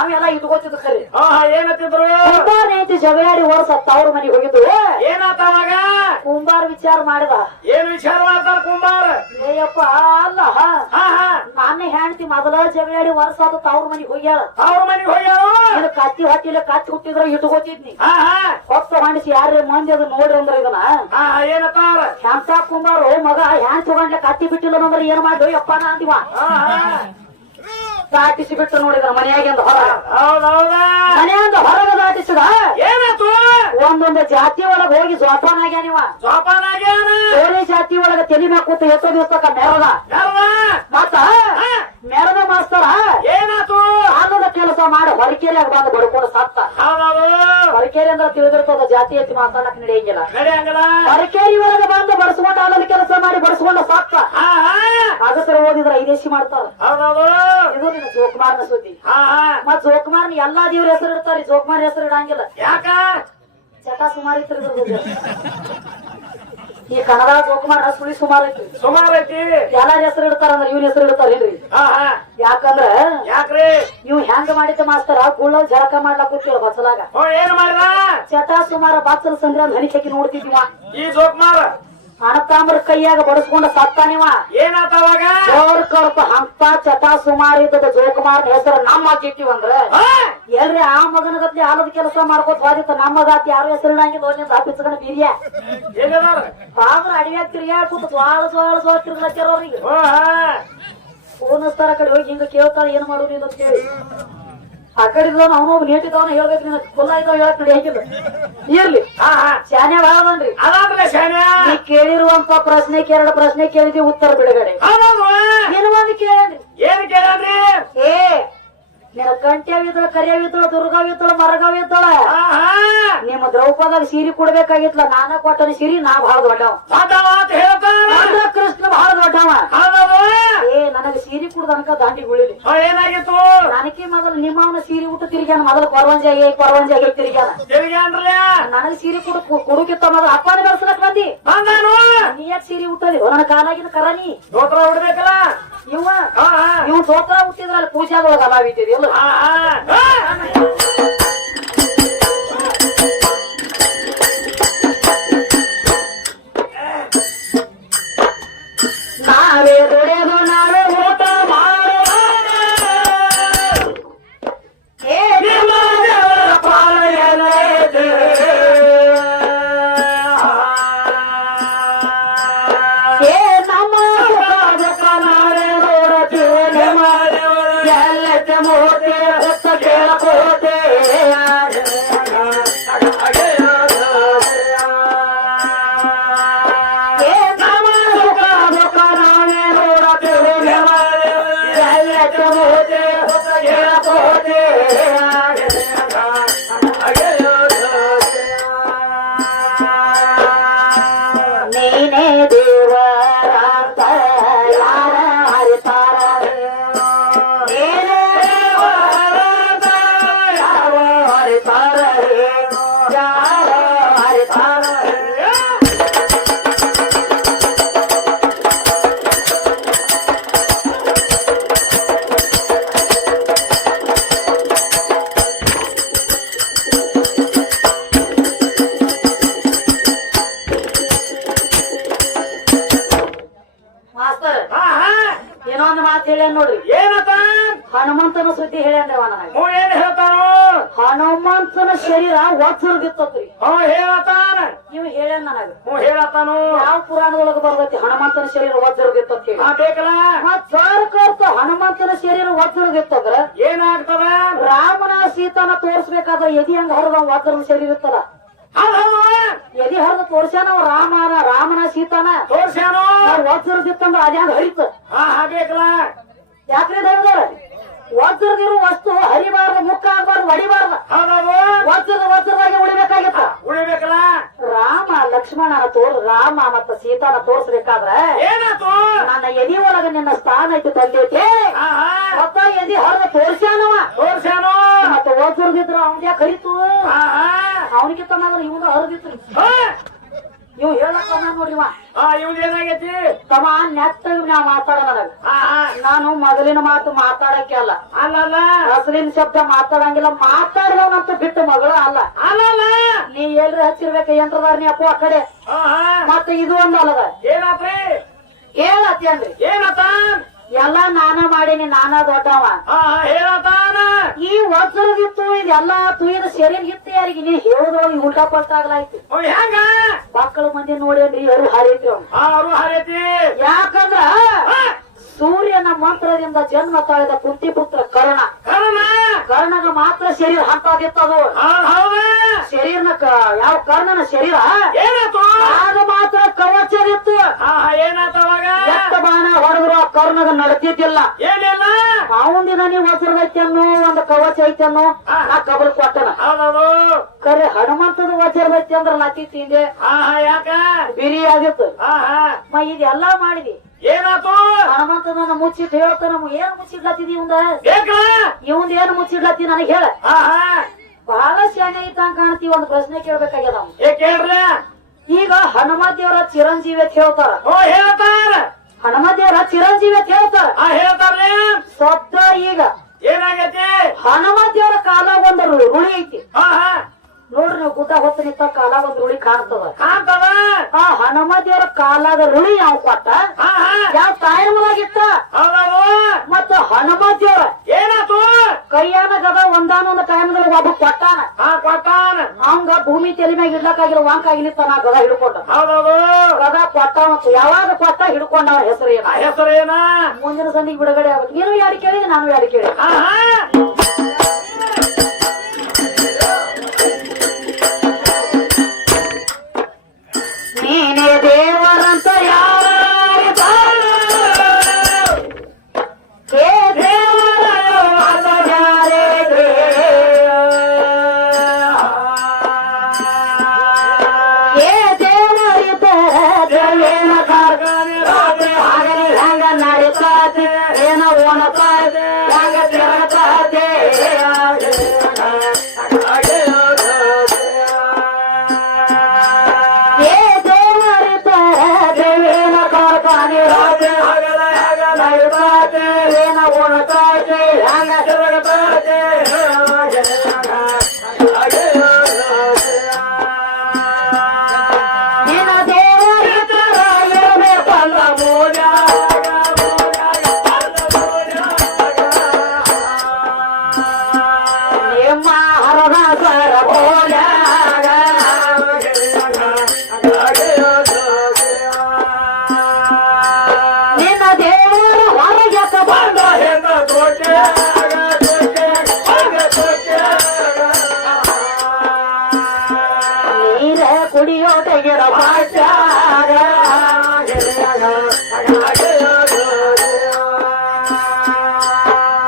ಅವೆಲ್ಲ ಇಟ್ಕೊತಿದ್ದು ಕರೆ. ಏನತ್ತಿದ್ರು? ಕುಂಬಾರ ಐತಿ ಜಗಳಾಡಿ ವರ್ಷ ಅವ್ರ ಮನೆಗೆ ಹೋಗಿದ್ದು. ಏನಾತ ಅವಾಗ? ಕುಂಬಾರ ವಿಚಾರ ಮಾಡಿದ. ಏನ್ ವಿಚಾರ ಮಾಡ್ತಾರ ಕುಂಬಾರ? ಏಯಪ್ಪ ಅಲ್ಲ, ನಾನೇ ಹ್ಯಾಂತಿ ಮೊದಲ ಜಗಳಾಡಿ ವರ್ಷ ಆತ ಅವ್ರ ಮನೆಗೆ ಹೋಗ್ಯಾಳ. ಅವ್ರ ಮನೆಗೆ ಹೋಗ್ಯಾಳ. ಇದು ಕತ್ತಿ ಹೊಟ್ಟಿಲ್ಲ, ಕತ್ತಿ ಹುಟ್ಟಿದ್ರ ಇಟ್ಕೋತಿದ್ನಿ. ಹೊತ್ತು ಹೊಂಡಿಸಿ ಯಾರೇ ಮಂದಿ ಅದು ನೋಡ್ರಿ ಅಂದ್ರ ಇದನ್ನ ಏನತ್ತಾರ? ಶಾಂತ ಕುಂಬಾರು ಮಗ ಹ್ಯಾಂಡ್ ತಗೊಂಡ್ಲೆ ಕತ್ತಿ ಬಿಟ್ಟಿಲ್ಲ ಅಂದ್ರೆ ಏನ್ ಮಾಡ್ದು ಯಪ್ಪ ನಾ ಅಂದಿವ. ದಾಟಿಸಿ ಬಿಟ್ಟು ನೋಡಿದ್ರ ಮನೆಯಾಗಿಂದ ಹೊರ. ಮನೆಯಿಂದ ಹೊರಗೆ ದಾಟಿಸಿದ. ಏನಾಯ್ತು? ಒಂದೊಂದು ಜಾತಿ ಒಳಗ ಹೋಗಿ ಜೋಪಾನಾಗ್ಯಾನಿವ. ಬೇರೆ ಜಾತಿ ಒಳಗ ತಲಿ ಮ್ಯಾಗ ಕೂತು ಎಷ್ಟೋ ದಿವಸಕ್ಕ ಮೆರದ. ಮತ್ತ ಮೆರದ ಮಾಸ್ತರ ಏನಾಯ್ತು? ಆಗದ ಕೆಲಸ ಮಾಡಿ ಹೊರಕೇರಿಯಾಗ ಬಂದು ಬಡ್ಕೊಂಡು ಸತ್ತ. ಹೊರಕೇರಿ ಅಂದ್ರೆ ತಿಳಿದಿರ್ತದ, ಜಾತಿ ಎತ್ತಿ ಮಾತಾಡಕ್ ನಡೆಯಂಗಿಲ್ಲ. ಹೊರಕೇರಿ ಒಳಗ ಬಂದು ಬಡಿಸ್ಕೊಂಡು ಆಗದ ಕೆಲಸ ಮಾಡಿ ಬಡಿಸ್ಕೊಂಡು ಸತ್ತ. ಆಗತ್ರ ಓದಿದ್ರ ಐದೇಶಿ ಮಾಡ್ತಾರ. ಇದು ನಿನ್ನ ಜೋಕುಮಾರ್ನ ಸುದ್ದಿ. ಮತ್ ಜೋಕುಮಾರ್ನ ಎಲ್ಲಾ ದೇವ್ರ ಹೆಸರು ಇಡ್ತಾರಿ, ಜೋಕುಮಾರ್ ಹೆಸರು ಇಡಂಗಿಲ್ಲ. ಯಾಕ? ಚಟ ಸುಮಾರು ಇತ್ತು ಈ ಕನ್ನಡ. ಜೋಕುಮಾರ್ ಸುಳಿ ಸುಮಾರು ಐತಿ. ಸುಮಾರು ಐತಿ. ಎಲ್ಲಾರ ಹೆಸರು ಇಡ್ತಾರಂದ್ರ ಇವ್ನ ಹೆಸರು ಇಡ್ತಾರೇನ್ರಿ? ಯಾಕಂದ್ರ ಯಾಕ್ರಿ? ಇವ್ ಹೆಂಗ ಮಾಡಿದ್ದ ಮಾಸ್ತರ ಗುಳ್ಳ ಜಳಕ ಮಾಡ್ಲಾಕ್ ಕೂತಿಲ್ಲ ಬಚ್ಚಲಾಗ. ಏನ್ ಮಾಡಿದ? ಚಟ ಸುಮಾರ ಬಚ್ಚಲ ಸಂಗ್ರಹ ಹನಿಕಿ ನೋಡ್ತಿದ್ವ. ಈ ಜೋಕುಮಾರ ಅಣತಾಮ್ರ ಕೈಯಾಗ ಬಡಿಸ್ಕೊಂಡ ಸತ್ತಾನಿವ. ಏನಾತವಾಗ? ಅವ್ರ ಕಲ್ಪ ಅಂತ ಚಟ ಸುಮಾರು ಇದ್ದದ ಜೋಕುಮಾರ್ನ ಹೆಸರು ನಮ್ಮ ಹಾಕಿಟ್ಟಿವಂದ್ರ ಎಲ್ರಿ ಆ ಮಗನ ಗತ್ಲಿ ಆಲದ ಕೆಲಸ ಮಾಡ್ಕೋತ ಹೋದಿತ್ತ. ನಮ್ಮ ಗಾತಿ ಯಾರು ಹೆಸರು ಇಡಂಗಿಲ್ಲ. ಒಂದ್ ಆಫೀಸ್ಗಣ ಬೀರಿಯ ಪಾದ್ರ ಅಡಿಯಾಗ ತಿರ್ಗಾಡ್ ಕೂತ ಜ್ವಾಳ ತಿರ್ಗ್ಲತ್ತಾರ ಅವ್ರಿಗೆ. ಕಳಿಸ್ತಾರ ಆ ಕಡೆ ಹೋಗಿ ಹಿಂಗ ಕೇಳ್ತಾರ ಏನ್ ಮಾಡೋದು ಅಂತ ಹೇಳಿ ಆ ಕಡೆ ಇದ್ದವನ ಅವನೊಬ್ಬ ನೇಟಿದವನ ಹೇಳ್ಬೇಕು ನಿನ್ನ ಕುಲ್ಲ ಇದ್ದವ ಹೇಳಕ್ ನಡಿ ಹೇಗಿಲ್ಲ ಇರ್ಲಿ ಶಾನ್ಯ ಬಾಳದನ್ರಿ ಅದಾದ್ಮೇಲೆ ಶಾನ್ಯ ನೀ ಕೇಳಿರುವಂತ ಪ್ರಶ್ನೆಗೆ 2 ಪ್ರಶ್ನೆ ಕೇಳಿದಿ ಉತ್ತರ ಬಿಡುಗಡೆ ನೀನು ಒಂದು ಕೇಳಿ ಏನ್ ಕೇಳ್ರಿ ಏ ನಿನ್ನ ಕಂಟ್ಯಾವಿದ್ದಳ ಕರಿಯಾವಿದ್ದಳ ದುರ್ಗಾವಿದ್ದಳ ಮರಗಾವಿದ್ದಳ ನಿಮ್ಮ ದ್ರೌಪದಾಗ ಸೀರೆ ಕೊಡ್ಬೇಕಾಗಿತ್ಲ ನಾನ ಕೊಟ್ಟನ ಸೀರೆ ನಾ ಬಹಳ ದೊಡ್ಡವ ಕೃಷ್ಣ ಬಹಳ ದೊಡ್ಡವ ಏ ನನಗೆ ಸೀರೆ ಕುಡ್ದನಕ ದಾಂಡಿ ಗುಳಿಲಿ ಏನಾಗಿತ್ತು ನನಗೆ ಮೊದಲು ನಿಮ್ಮವನ ಸೀರೆ ಊಟ ತಿರುಗ್ಯಾನ ಮೊದಲು ಕೊರವಂಜಾಗಿ ತಿರುಗ್ಯಾನ ನನಗೆ ಸೀರೆ ಕುಡುಕಿತ್ತ ಮೊದಲು ಅಪ್ಪನ ಬೆಳೆಸಲಕ್ ಬಂದಿ ನೀ ಯಾಕೆ ಸೀರೆ ಊಟದಿ ನನ್ನ ಕಾಲಾಗಿನ ಕರಾನಿ ದೋತ್ರ ಉಡ್ಬೇಕಲ್ಲ ಇವ್ ದೋತ್ರ ಹುಟ್ಟಿದ್ರ ಅಲ್ಲಿ ಪೂಜಾದೊಳಗ ಅಲಾವಿದ್ದೀರಿ ಎಲ್ಲ ನಾವೇ ದುಡಿಯೋದು ನಾವೇ ಊಟ ಮಾಡುವ ನೀನೇ ದೇವರಾಂತ ಯಾರ ಹರಿತಾರ ನೀನೇ ದೇವರಾಂತ ಯಾವ ಹರಿತಾರ ಯಾರ ಹರಿತಾರ ಮಾಸ್ತರ್ ಏನೊಂದು ಮಾತು ಹೇಳ್ಯಾನ ನೋಡ್ರಿ ಏನತ್ತ ಹನುಮಂತನ ಸುದ್ದಿ ಹೇಳ್ಯಾನ್ರವ ನನಗ ಏನ್ ಹೇಳ್ತಾನು ಹನುಮಂತನ ಶರೀರ ಒತ್ತರದಿತ್ತತ್ರಿ ಹೇಳತಾನ ಇವ್ ಹೇಳ್ಯಾನ ನನಗ ಹೇಳತಾನು ಯಾವ ಪುರಾಣದೊಳಗ ಬರ್ತೈತಿ ಹನುಮಂತನ ಶರೀರ ಒತ್ತರದಿತ್ತ ಹೇಳಿ ಬೇಕಲ್ಲ ಮತ್ ಸರ್ಕರ್ತ ಹನುಮಂತನ ಶರೀರ ಒತ್ತರದಿತ್ತಂದ್ರ ಏನಾಗ್ತದ ರಾಮನ ಸೀತಾನ ತೋರ್ಸ್ಬೇಕಾದ್ರ ಎದಿ ಹಂಗ ಹರಿದ ಒತ್ತರದ ಶರೀರ ಇರ್ತಲ್ಲ ಎದಿ ಹರಿದ ತೋರ್ಸ್ಯಾನ ರಾಮನ ಸೀತಾನ ತೋರ್ಸ್ಯಾನು ಒತ್ತರದಿತ್ತಂದ್ರ ಅದ್ಯಾಂಗ ಹರಿತ ಬೇಕಲ್ಲ ಯಾಕ್ರಿ ದೈವದವ್ರ ಒತ್ತರದಿರೋ ವಸ್ತು ಹರಿಬಾರ್ದು ಮುಕ್ಕ ಆಗ್ಬಾರ್ದು ಹೊಡಿಬಾರ್ದು ಒತ್ತರದಾಗಿ ಉಳಿಬೇಕಾಗಿತ್ತ ಉಳಿಬೇಕಲ್ಲ ರಾಮ ಲಕ್ಷ್ಮಣನ ರಾಮ ಮತ್ತ ಸೀತಾನ ತೋರ್ಸ್ಬೇಕಾದ್ರ ಏನಾಯ್ತು ನನ್ನ ಎದಿ ಒಳಗ ನಿನ್ನ ಸ್ಥಾನ ಐತಿ ತಂದೈತಿ ಮತ್ತ ಎದಿ ಹರಿದ ತೋರ್ಸ್ಯಾನವ ತೋರ್ಸ್ಯಾನು ಮತ್ತ ಒತ್ತರದಿದ್ರ ಅವನ್ ಯಾಕೆ ಹರಿತು ಅವನಿಗಿಂತ ಮಾತ್ರ ಇವನು ಹರಿದಿತ್ರಿ ಇವ್ ಹೇಳಕ್ಕ ನೋಡ್ರಿವ ಇವ್ದು ಏನಾಗೈತಿ ತಮ್ಮ ನೆಟ್ಟಾಗಿ ನಾ ಮಾತಾಡ ನನಗ ನಾನು ಮೊದಲಿನ ಮಾತು ಮಾತಾಡಕ್ಕೆ ಅಲ್ಲ ಅಲ್ಲಲ್ಲ ಅಸಲಿನ ಶಬ್ದ ಮಾತಾಡಂಗಿಲ್ಲ ಮಾತಾಡಿದವನಂತ ಬಿಟ್ಟು ಮಗಳು ಅಲ್ಲ ಅಲ್ಲಲ್ಲ ನೀ ಎಲ್ರಿ ಹಚ್ಚಿರ್ಬೇಕ ಯಂತ್ರದಾರ ನೀ ಅಪ್ಪ ಆ ಕಡೆ ಮತ್ತೆ ಇದು ಒಂದು ಅಲ್ಲದ ಏನಾತ್ರಿ ಹೇಳತ್ತೇನ್ರಿ ಏನತ್ತ ಎಲ್ಲಾ ನಾನ ಮಾಡೀನಿ ನಾನ ದೊಡ್ಡವ ಹೇಳತಾನ ಈ ವಜ್ರದಿತ್ತು ಇದೆಲ್ಲಾ ತುಯ್ದ ಶರೀರಗಿತ್ತು ಯಾರಿಗೆ ನೀ ಹೇಳುದ್ರೊಳಗೆ ಉಲ್ಟಾ ಪಲ್ಟಾ ಆಗ್ಲಾಯ್ತು ಹೆಂಗ ಮಕ್ಕಳ ಮಂದಿ ನೋಡೇನ್ರಿ ಯಾರು ಹಾರೈತ್ರಿ ಅವ್ನು ಅವರು ಹರೈತಿ ಯಾಕಂದ್ರ ಸೂರ್ಯನ ಮಂತ್ರದಿಂದ ಜನ್ಮ ತಾಳಿದ ಕುಂತಿ ಪುತ್ರ ಕರ್ಣಗ ಮಾತ್ರ ಶರೀರ ಹಂತಾದಿತ್ತದು ಶರೀರನ ಯಾವ ಕರ್ಣನ ಶರೀರ ಅದು ಮಾತ್ರ ಕವಚದಿತ್ತು ಏನಾತವಾಗ ಎತ್ತ ಬಾಣ ಹೊಡೆದ್ರು ಆ ಕರ್ಣಗ ನಡತಿದ್ದಿಲ್ಲ ಏನಿಲ್ಲ ಅವಂದಿನ ನೀವು ವಜ್ರದೈತಿ ಅನ್ನೋ ಒಂದು ಕವಚ ಐತಿ ಅನ್ನೋ ಆ ಕಬಲ್ ಕೊಟ್ಟನ ಕರೆ ಹನುಮಂತದ ವಜ್ರದೈತಿ ಅಂದ್ರ ಲತಿ ತಿಂದೆ ಯಾಕ ಬಿರಿ ಆಗಿತ್ತು ಇದೆಲ್ಲಾ ಮಾಡಿದಿ ಏನಾತು ಹನುಮಂತನ ಮುಚ್ಚಿಟ್ಟು ಹೇಳ್ತಾನ ಏನ್ ಮುಚ್ಚಿಡ್ಲತ್ತಿದಿ ಇವಂದ ಏನ್ ಮುಚ್ಚಿಡ್ಲತ್ತಿ ನನಗೆ ಹೇಳ ಬಹಳ ಶಾನೆ ಇದ್ದಂಗ ಕಾಣ್ತೀವಿ ಒಂದು ಪ್ರಶ್ನೆ ಕೇಳ್ಬೇಕಾಗ್ಯದ ಕೇಳ್ರ ಈಗ ಹನುಮ ದೇವರ ಚಿರಂಜೀವಿ ಅಂತ ಹೇಳ್ತಾರ ಹೇಳ್ತಾರ ಹನುಮ ದೇವರ ಚಿರಂಜೀವಿ ಅಂತ ಹೇಳ್ತಾರ ಹೇಳ್ತಾರ ಸತ್ತ ಈಗ ಏನಾಗೈತಿ ಹನುಮ ದೇವರ ಕಾಲ ಒಂದು ರುಳಿ ಐತಿ ನೋಡ್ರಿ ನೀವು ಗುಡ್ಡ ಹೊತ್ತು ನಿಂತ ಕಾಲ ಒಂದು ರುಳಿ ಕಾಣ್ತದ ಆ ಹನುಮ ದೇವರ ಕಾಲಾಗ ರುಳಿ ಯಾವ ಕೊಟ್ಟ ಯಾವ ಟೈಮ್ದಾಗಿತ್ತ ಮತ್ತ ಹನುಮ ದೇವರ ಏನಾತು ಕೈಯಾನ ಗದ ಒಂದಾನೊಂದು ಟೈಮ್ದಾಗ ಒಬ್ಬ ಕೊಟ್ಟಾನ ಕೊಟ್ಟಾನ ಅವಂಗ ಭೂಮಿ ತೆಲಿ ಮ್ಯಾಗ ಇಡ್ಲಕ್ಕಾಗಿರೋ ವಾಂಕ್ ಆಗಿನಿತ್ತ ನಾ ಗದ ಹಿಡ್ಕೊಂಡ ಹೌದೌದು ಗದ ಕೊಟ್ಟ ಮತ್ತು ಯಾವಾಗ ಕೊಟ್ಟ ಹಿಡ್ಕೊಂಡವ ಹೆಸರು ಏನ ಹೆಸರೇನ ಮುಂದಿನ ಸಂದಿಗೆ ಬಿಡುಗಡೆ ಆಗ್ಬೇಕು ನೀನು ಯಾರು ಕೇಳಿದೆ ನಾನು ಯಾರು ಕೇಳಿದೆ ನೀನೇ ದೇವರಂತ ಯಾರು ಕುಡಿಯೋ ತೆಗೆದ ಭಾಷಾಗ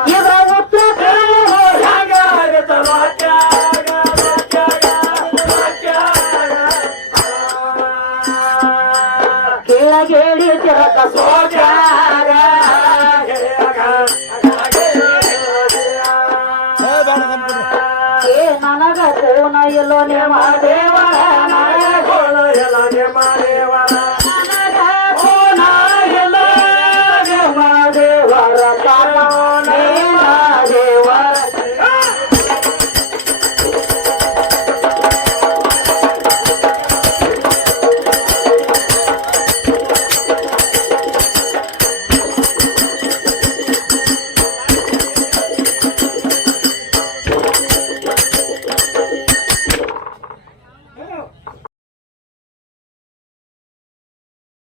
ಇದರ ಉತ್ತರ ಕೆಳಗೇಳಿ ತಿರಕ ಸೋಜಾಗ ನನಗ ಕೋಣ ಎಲ್ಲೋ ನಿಮ್ಮ ದೇವರ